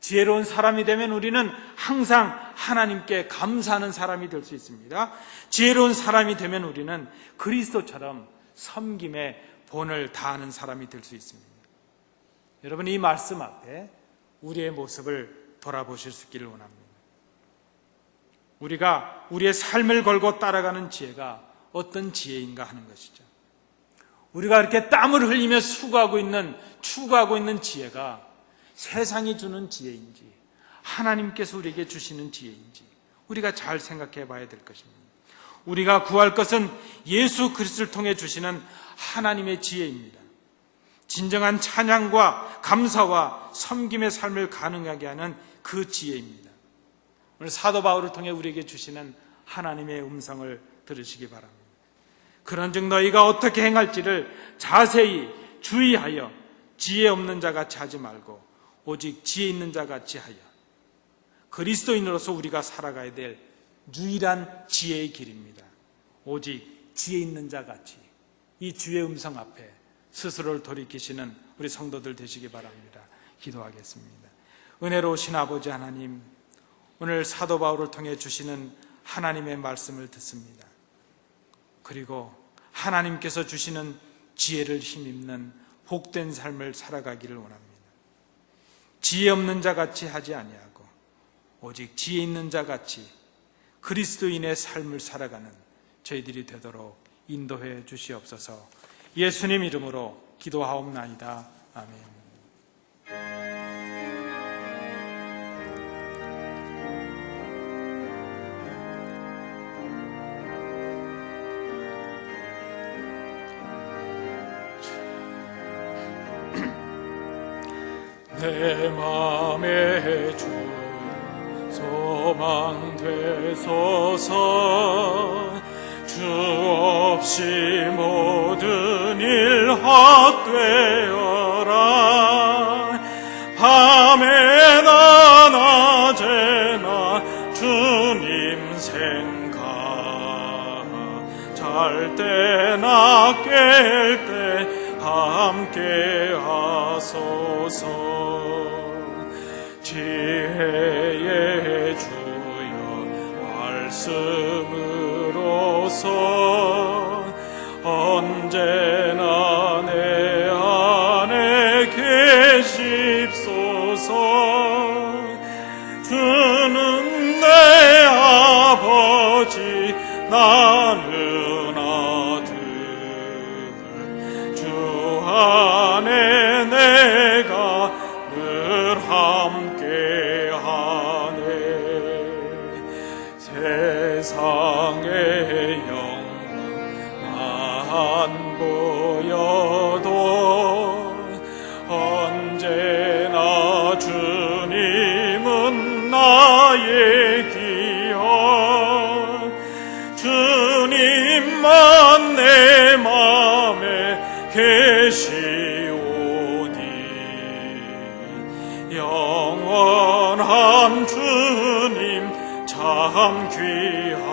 지혜로운 사람이 되면 우리는 항상 하나님께 감사하는 사람이 될 수 있습니다. 지혜로운 사람이 되면 우리는 그리스도처럼 섬김의 본을 다하는 사람이 될 수 있습니다. 여러분, 이 말씀 앞에 우리의 모습을 돌아보실 수 있기를 원합니다. 우리가 우리의 삶을 걸고 따라가는 지혜가 어떤 지혜인가 하는 것이죠. 우리가 이렇게 땀을 흘리며 추구하고 있는 지혜가 세상이 주는 지혜인지 하나님께서 우리에게 주시는 지혜인지 우리가 잘 생각해 봐야 될 것입니다. 우리가 구할 것은 예수 그리스도를 통해 주시는 하나님의 지혜입니다. 진정한 찬양과 감사와 섬김의 삶을 가능하게 하는 그 지혜입니다. 오늘 사도 바울을 통해 우리에게 주시는 하나님의 음성을 들으시기 바랍니다. 그런즉 너희가 어떻게 행할지를 자세히 주의하여 지혜 없는 자같이 하지 말고 오직 지혜 있는 자같이 하여. 그리스도인으로서 우리가 살아가야 될 유일한 지혜의 길입니다. 오직 지혜 있는 자같이 이 주의 음성 앞에 스스로를 돌이키시는 우리 성도들 되시기 바랍니다. 기도하겠습니다. 은혜로우신 아버지 하나님, 오늘 사도 바울을 통해 주시는 하나님의 말씀을 듣습니다. 그리고 하나님께서 주시는 지혜를 힘입는 복된 삶을 살아가기를 원합니다. 지혜 없는 자같이 하지 아니하고 오직 지혜 있는 자같이 그리스도인의 삶을 살아가는 저희들이 되도록 인도해 주시옵소서. 예수님 이름으로 기도하옵나이다. 아멘. 내 맘에 주 소망 되소서. 주 없이 모든 일 헛되어라. 밤에나 낮에나 주님 생각, 잘 때나 깰 때 함께 하소서. 지혜의 주여 말씀으로서 언제나 내 안에 계십소서. 주는 내 아버지 나는 아들, 주 안에 내가 늘 함께하네. 세상의 영광 안 보여도 언제나 주님은 나의 기억. 주님 참 귀하셔라.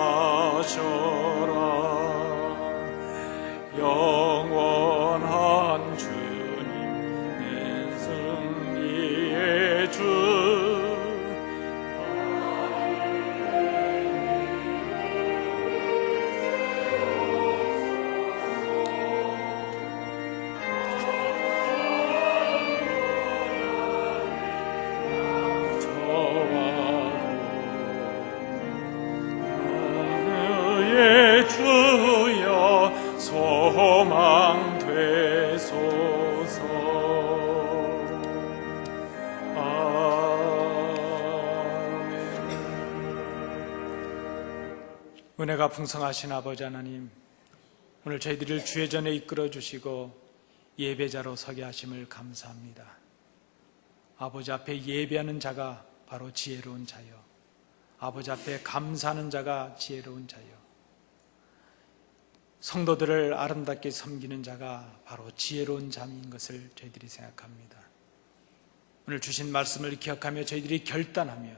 영원한 주님 내 승리의 주. 주여 소망 되소서. 아멘. 은혜가 풍성하신 아버지 하나님, 오늘 저희들을 주의 전에 이끌어 주시고 예배자로 서게 하심을 감사합니다. 아버지 앞에 예배하는 자가 바로 지혜로운 자요, 아버지 앞에 감사하는 자가 지혜로운 자요, 성도들을 아름답게 섬기는 자가 바로 지혜로운 자인 것을 저희들이 생각합니다. 오늘 주신 말씀을 기억하며 저희들이 결단하며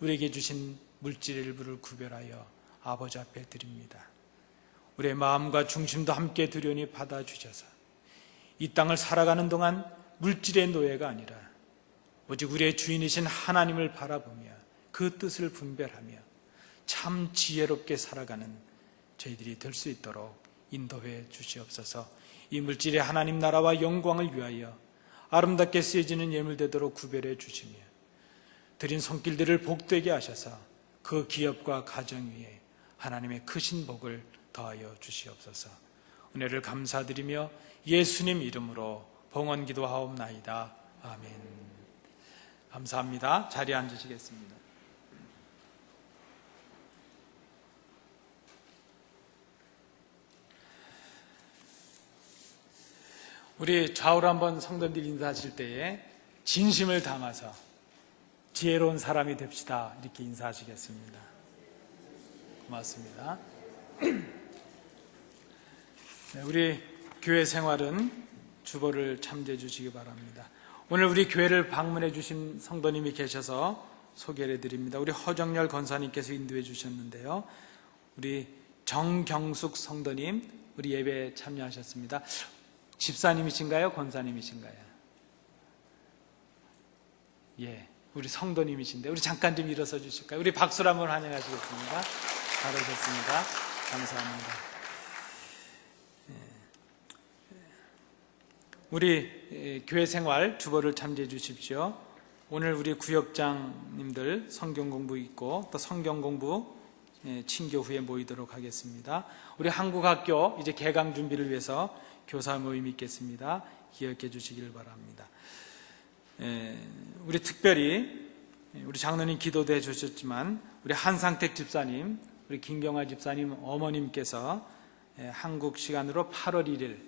우리에게 주신 물질의 일부를 구별하여 아버지 앞에 드립니다. 우리의 마음과 중심도 함께 드려니 받아주셔서 이 땅을 살아가는 동안 물질의 노예가 아니라 오직 우리의 주인이신 하나님을 바라보며 그 뜻을 분별하며 참 지혜롭게 살아가는 저희들이 될 수 있도록 인도해 주시옵소서. 이 물질의 하나님 나라와 영광을 위하여 아름답게 쓰여지는 예물되도록 구별해 주시며 드린 손길들을 복되게 하셔서 그 기업과 가정 위에 하나님의 크신 복을 더하여 주시옵소서. 은혜를 감사드리며 예수님 이름으로 봉헌 기도하옵나이다. 아멘. 감사합니다. 자리에 앉으시겠습니다. 우리 좌우로 한번 성도들 인사하실 때에 진심을 담아서 지혜로운 사람이 됩시다 이렇게 인사하시겠습니다. 고맙습니다. 네, 우리 교회 생활은 주보를 참조해 주시기 바랍니다. 오늘 우리 교회를 방문해 주신 성도님이 계셔서 소개를 해드립니다. 우리 허정열 권사님께서 인도해 주셨는데요, 우리 정경숙 성도님 우리 예배에 참여하셨습니다. 집사님이신가요? 권사님이신가요? 예, 우리 성도님이신데 우리 잠깐 좀 일어서 주실까요? 우리 박수로 한번 환영하시겠습니다. 잘하셨습니다. 감사합니다. 우리 교회 생활 주보를 참조해 주십시오. 오늘 우리 구역장님들 성경 공부 있고 또 성경 공부 친교 후에 모이도록 하겠습니다. 우리 한국학교 이제 개강 준비를 위해서 교사 모임 있겠습니다. 기억해 주시길 바랍니다. 우리 특별히 우리 장로님 기도도 해주셨지만 우리 한상택 집사님, 우리 김경화 집사님 어머님께서 한국 시간으로 8월 1일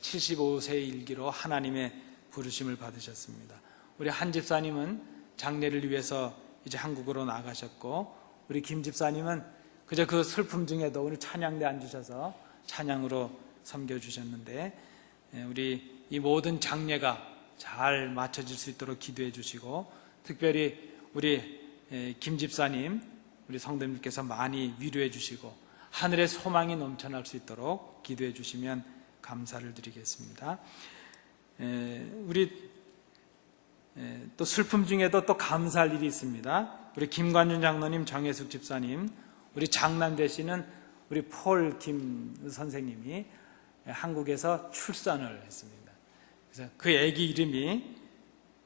75세 일기로 하나님의 부르심을 받으셨습니다. 우리 한 집사님은 장례를 위해서 이제 한국으로 나가셨고, 우리 김 집사님은 그저 그 슬픔 중에도 오늘 찬양대 앉으셔서 찬양으로 섬겨주셨는데, 우리 이 모든 장례가 잘 맞춰질 수 있도록 기도해 주시고, 특별히 우리 김 집사님, 우리 성도님께서 많이 위로해 주시고 하늘의 소망이 넘쳐날 수 있도록 기도해 주시면 감사를 드리겠습니다. 우리 또 슬픔 중에도 또 감사할 일이 있습니다. 우리 김관준 장로님, 정혜숙 집사님, 우리 장남 되시는 우리 폴 김 선생님이 한국에서 출산을 했습니다. 그래서 그 아기 이름이,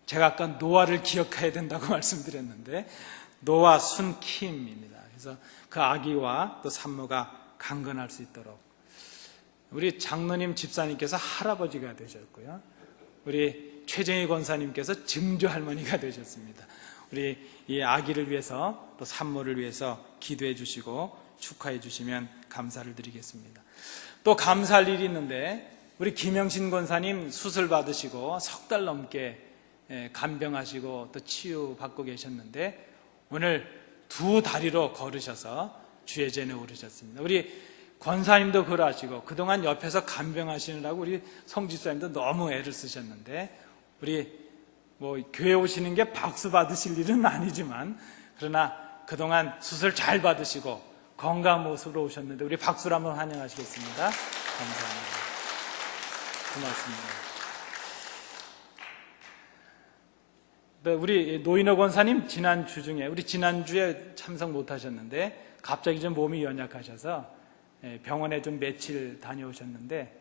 제가 아까 노아를 기억해야 된다고 말씀드렸는데 노아 순킴입니다. 그래서 그 아기와 또 산모가 강건할 수 있도록 우리 장로님 집사님께서 할아버지가 되셨고요, 우리 최정희 권사님께서 증조 할머니가 되셨습니다. 우리 이 아기를 위해서 또 산모를 위해서 기도해 주시고 축하해 주시면 감사를 드리겠습니다. 또 감사할 일이 있는데, 우리 김영신 권사님 수술 받으시고 석 달 넘게 간병하시고 또 치유받고 계셨는데 오늘 두 다리로 걸으셔서 주의 전에 오르셨습니다. 우리 권사님도 그러하시고 그동안 옆에서 간병하시느라고 우리 성집사님도 너무 애를 쓰셨는데, 우리 교회 오시는 게 박수 받으실 일은 아니지만 그러나 그동안 수술 잘 받으시고 건강한 모습으로 오셨는데 우리 박수로 한번 환영하시겠습니다. 감사합니다. 고맙습니다. 네, 우리 노인호 권사님 지난주에 참석 못하셨는데 갑자기 좀 몸이 연약하셔서 병원에 좀 며칠 다녀오셨는데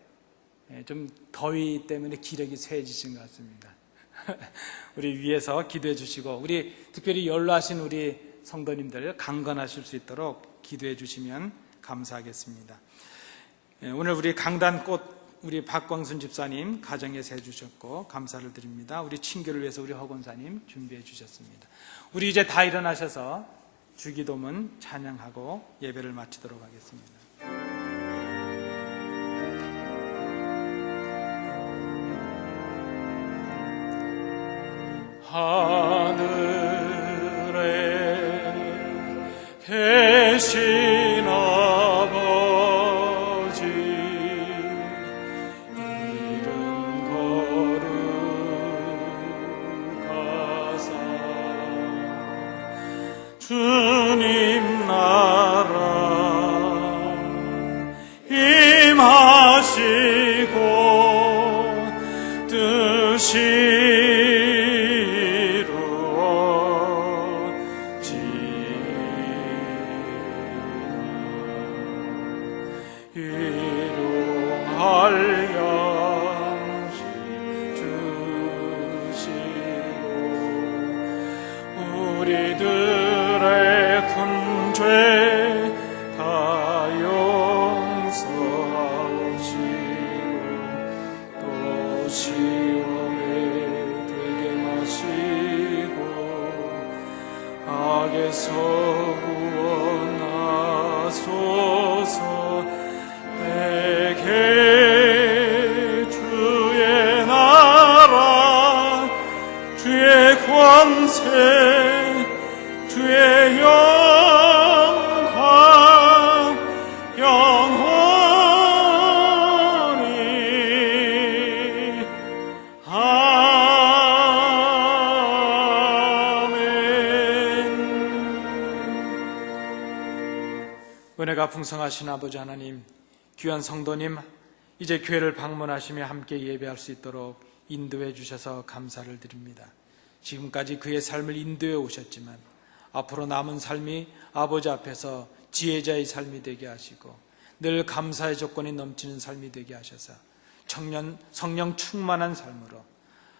좀 더위 때문에 기력이 쇠해지신 것 같습니다. 우리 위에서 기도해 주시고 우리 특별히 연로하신 우리 성도님들 강건하실 수 있도록 기도해 주시면 감사하겠습니다. 오늘 우리 강단꽃 우리 박광순 집사님 가정에서 해주셨고 감사를 드립니다. 우리 친교를 위해서 우리 허 권사님 준비해 주셨습니다. 우리 이제 다 일어나셔서 주기도문 찬양하고 예배를 마치도록 하겠습니다. 하늘에 계신 아버지 이름 거룩하사 주님 나라 임하시고 뜻이 일용할 양식 주시고 우리들의 큰 죄 다 용서하시고 또 시험에 들게 마시고 악에서 구원하소서. 내게 주의 나라 주의 권세 주의 영광 영원히 아멘. 은혜가 풍성하신 아버지 하나님, 귀한 성도님 이제 교회를 방문하시며 함께 예배할 수 있도록 인도해 주셔서 감사를 드립니다. 지금까지 그의 삶을 인도해 오셨지만 앞으로 남은 삶이 아버지 앞에서 지혜자의 삶이 되게 하시고 늘 감사의 조건이 넘치는 삶이 되게 하셔서 성령 충만한 삶으로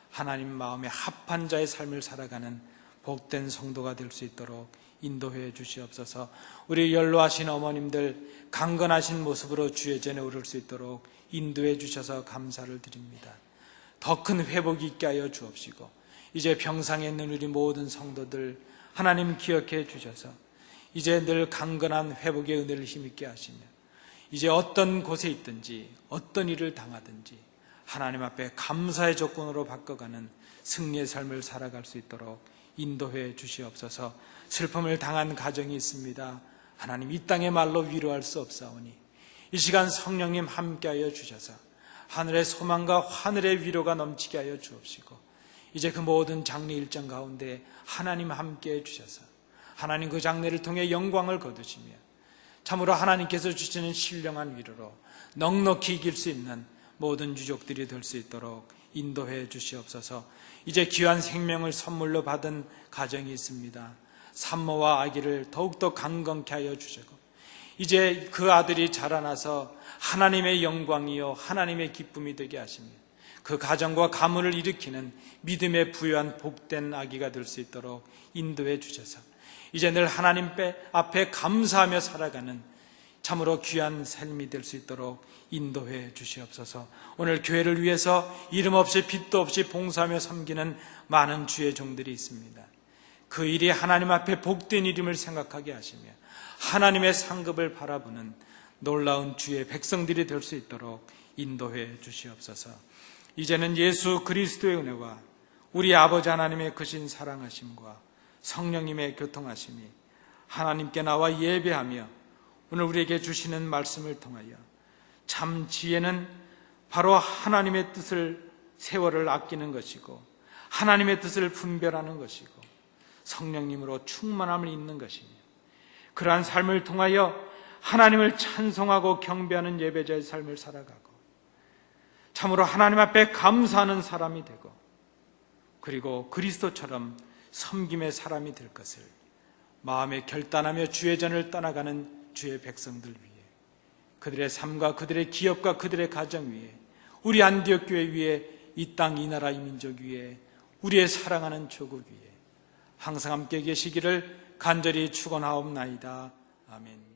하나님 마음에 합한 자의 삶을 살아가는 복된 성도가 될 수 있도록 인도해 주시옵소서. 우리 연로하신 어머님들 강건하신 모습으로 주의 전에 오를 수 있도록 인도해 주셔서 감사를 드립니다. 더 큰 회복이 있게 하여 주옵시고 이제 병상에 있는 우리 모든 성도들 하나님 기억해 주셔서 이제 늘 강건한 회복의 은혜를 힘있게 하시며 이제 어떤 곳에 있든지 어떤 일을 당하든지 하나님 앞에 감사의 조건으로 바꿔가는 승리의 삶을 살아갈 수 있도록 인도해 주시옵소서. 슬픔을 당한 가정이 있습니다. 하나님 이 땅의 말로 위로할 수 없사오니 이 시간 성령님 함께하여 주셔서 하늘의 소망과 하늘의 위로가 넘치게 하여 주옵시고 이제 그 모든 장례 일정 가운데 하나님 함께해 주셔서 하나님 그 장례를 통해 영광을 거두시며 참으로 하나님께서 주시는 신령한 위로로 넉넉히 이길 수 있는 모든 유족들이 될 수 있도록 인도해 주시옵소서. 이제 귀한 생명을 선물로 받은 가정이 있습니다. 산모와 아기를 더욱더 강건케 하여 주시고 이제 그 아들이 자라나서 하나님의 영광이요 하나님의 기쁨이 되게 하시며 그 가정과 가문을 일으키는 믿음에 부유한 복된 아기가 될 수 있도록 인도해 주셔서 이제 늘 하나님 앞에 감사하며 살아가는 참으로 귀한 삶이 될 수 있도록 인도해 주시옵소서. 오늘 교회를 위해서 이름 없이 빛도 없이 봉사하며 섬기는 많은 주의 종들이 있습니다. 그 일이 하나님 앞에 복된 일임을 생각하게 하시며 하나님의 상급을 바라보는 놀라운 주의 백성들이 될 수 있도록 인도해 주시옵소서. 이제는 예수 그리스도의 은혜와 우리 아버지 하나님의 크신 사랑하심과 성령님의 교통하심이 하나님께 나와 예배하며 오늘 우리에게 주시는 말씀을 통하여 참 지혜는 바로 하나님의 뜻을 세월을 아끼는 것이고 하나님의 뜻을 분별하는 것이고 성령님으로 충만함을 잇는 것이며 그러한 삶을 통하여 하나님을 찬송하고 경배하는 예배자의 삶을 살아가고 참으로 하나님 앞에 감사하는 사람이 되고 그리고 그리스도처럼 섬김의 사람이 될 것을 마음에 결단하며 주의 전을 떠나가는 주의 백성들 위해 그들의 삶과 그들의 기업과 그들의 가정 위에 우리 안디옥 교회 위에 이 땅 이 나라 이 민족 위에 우리의 사랑하는 조국 위에 항상 함께 계시기를 간절히 축원하옵나이다. 아멘.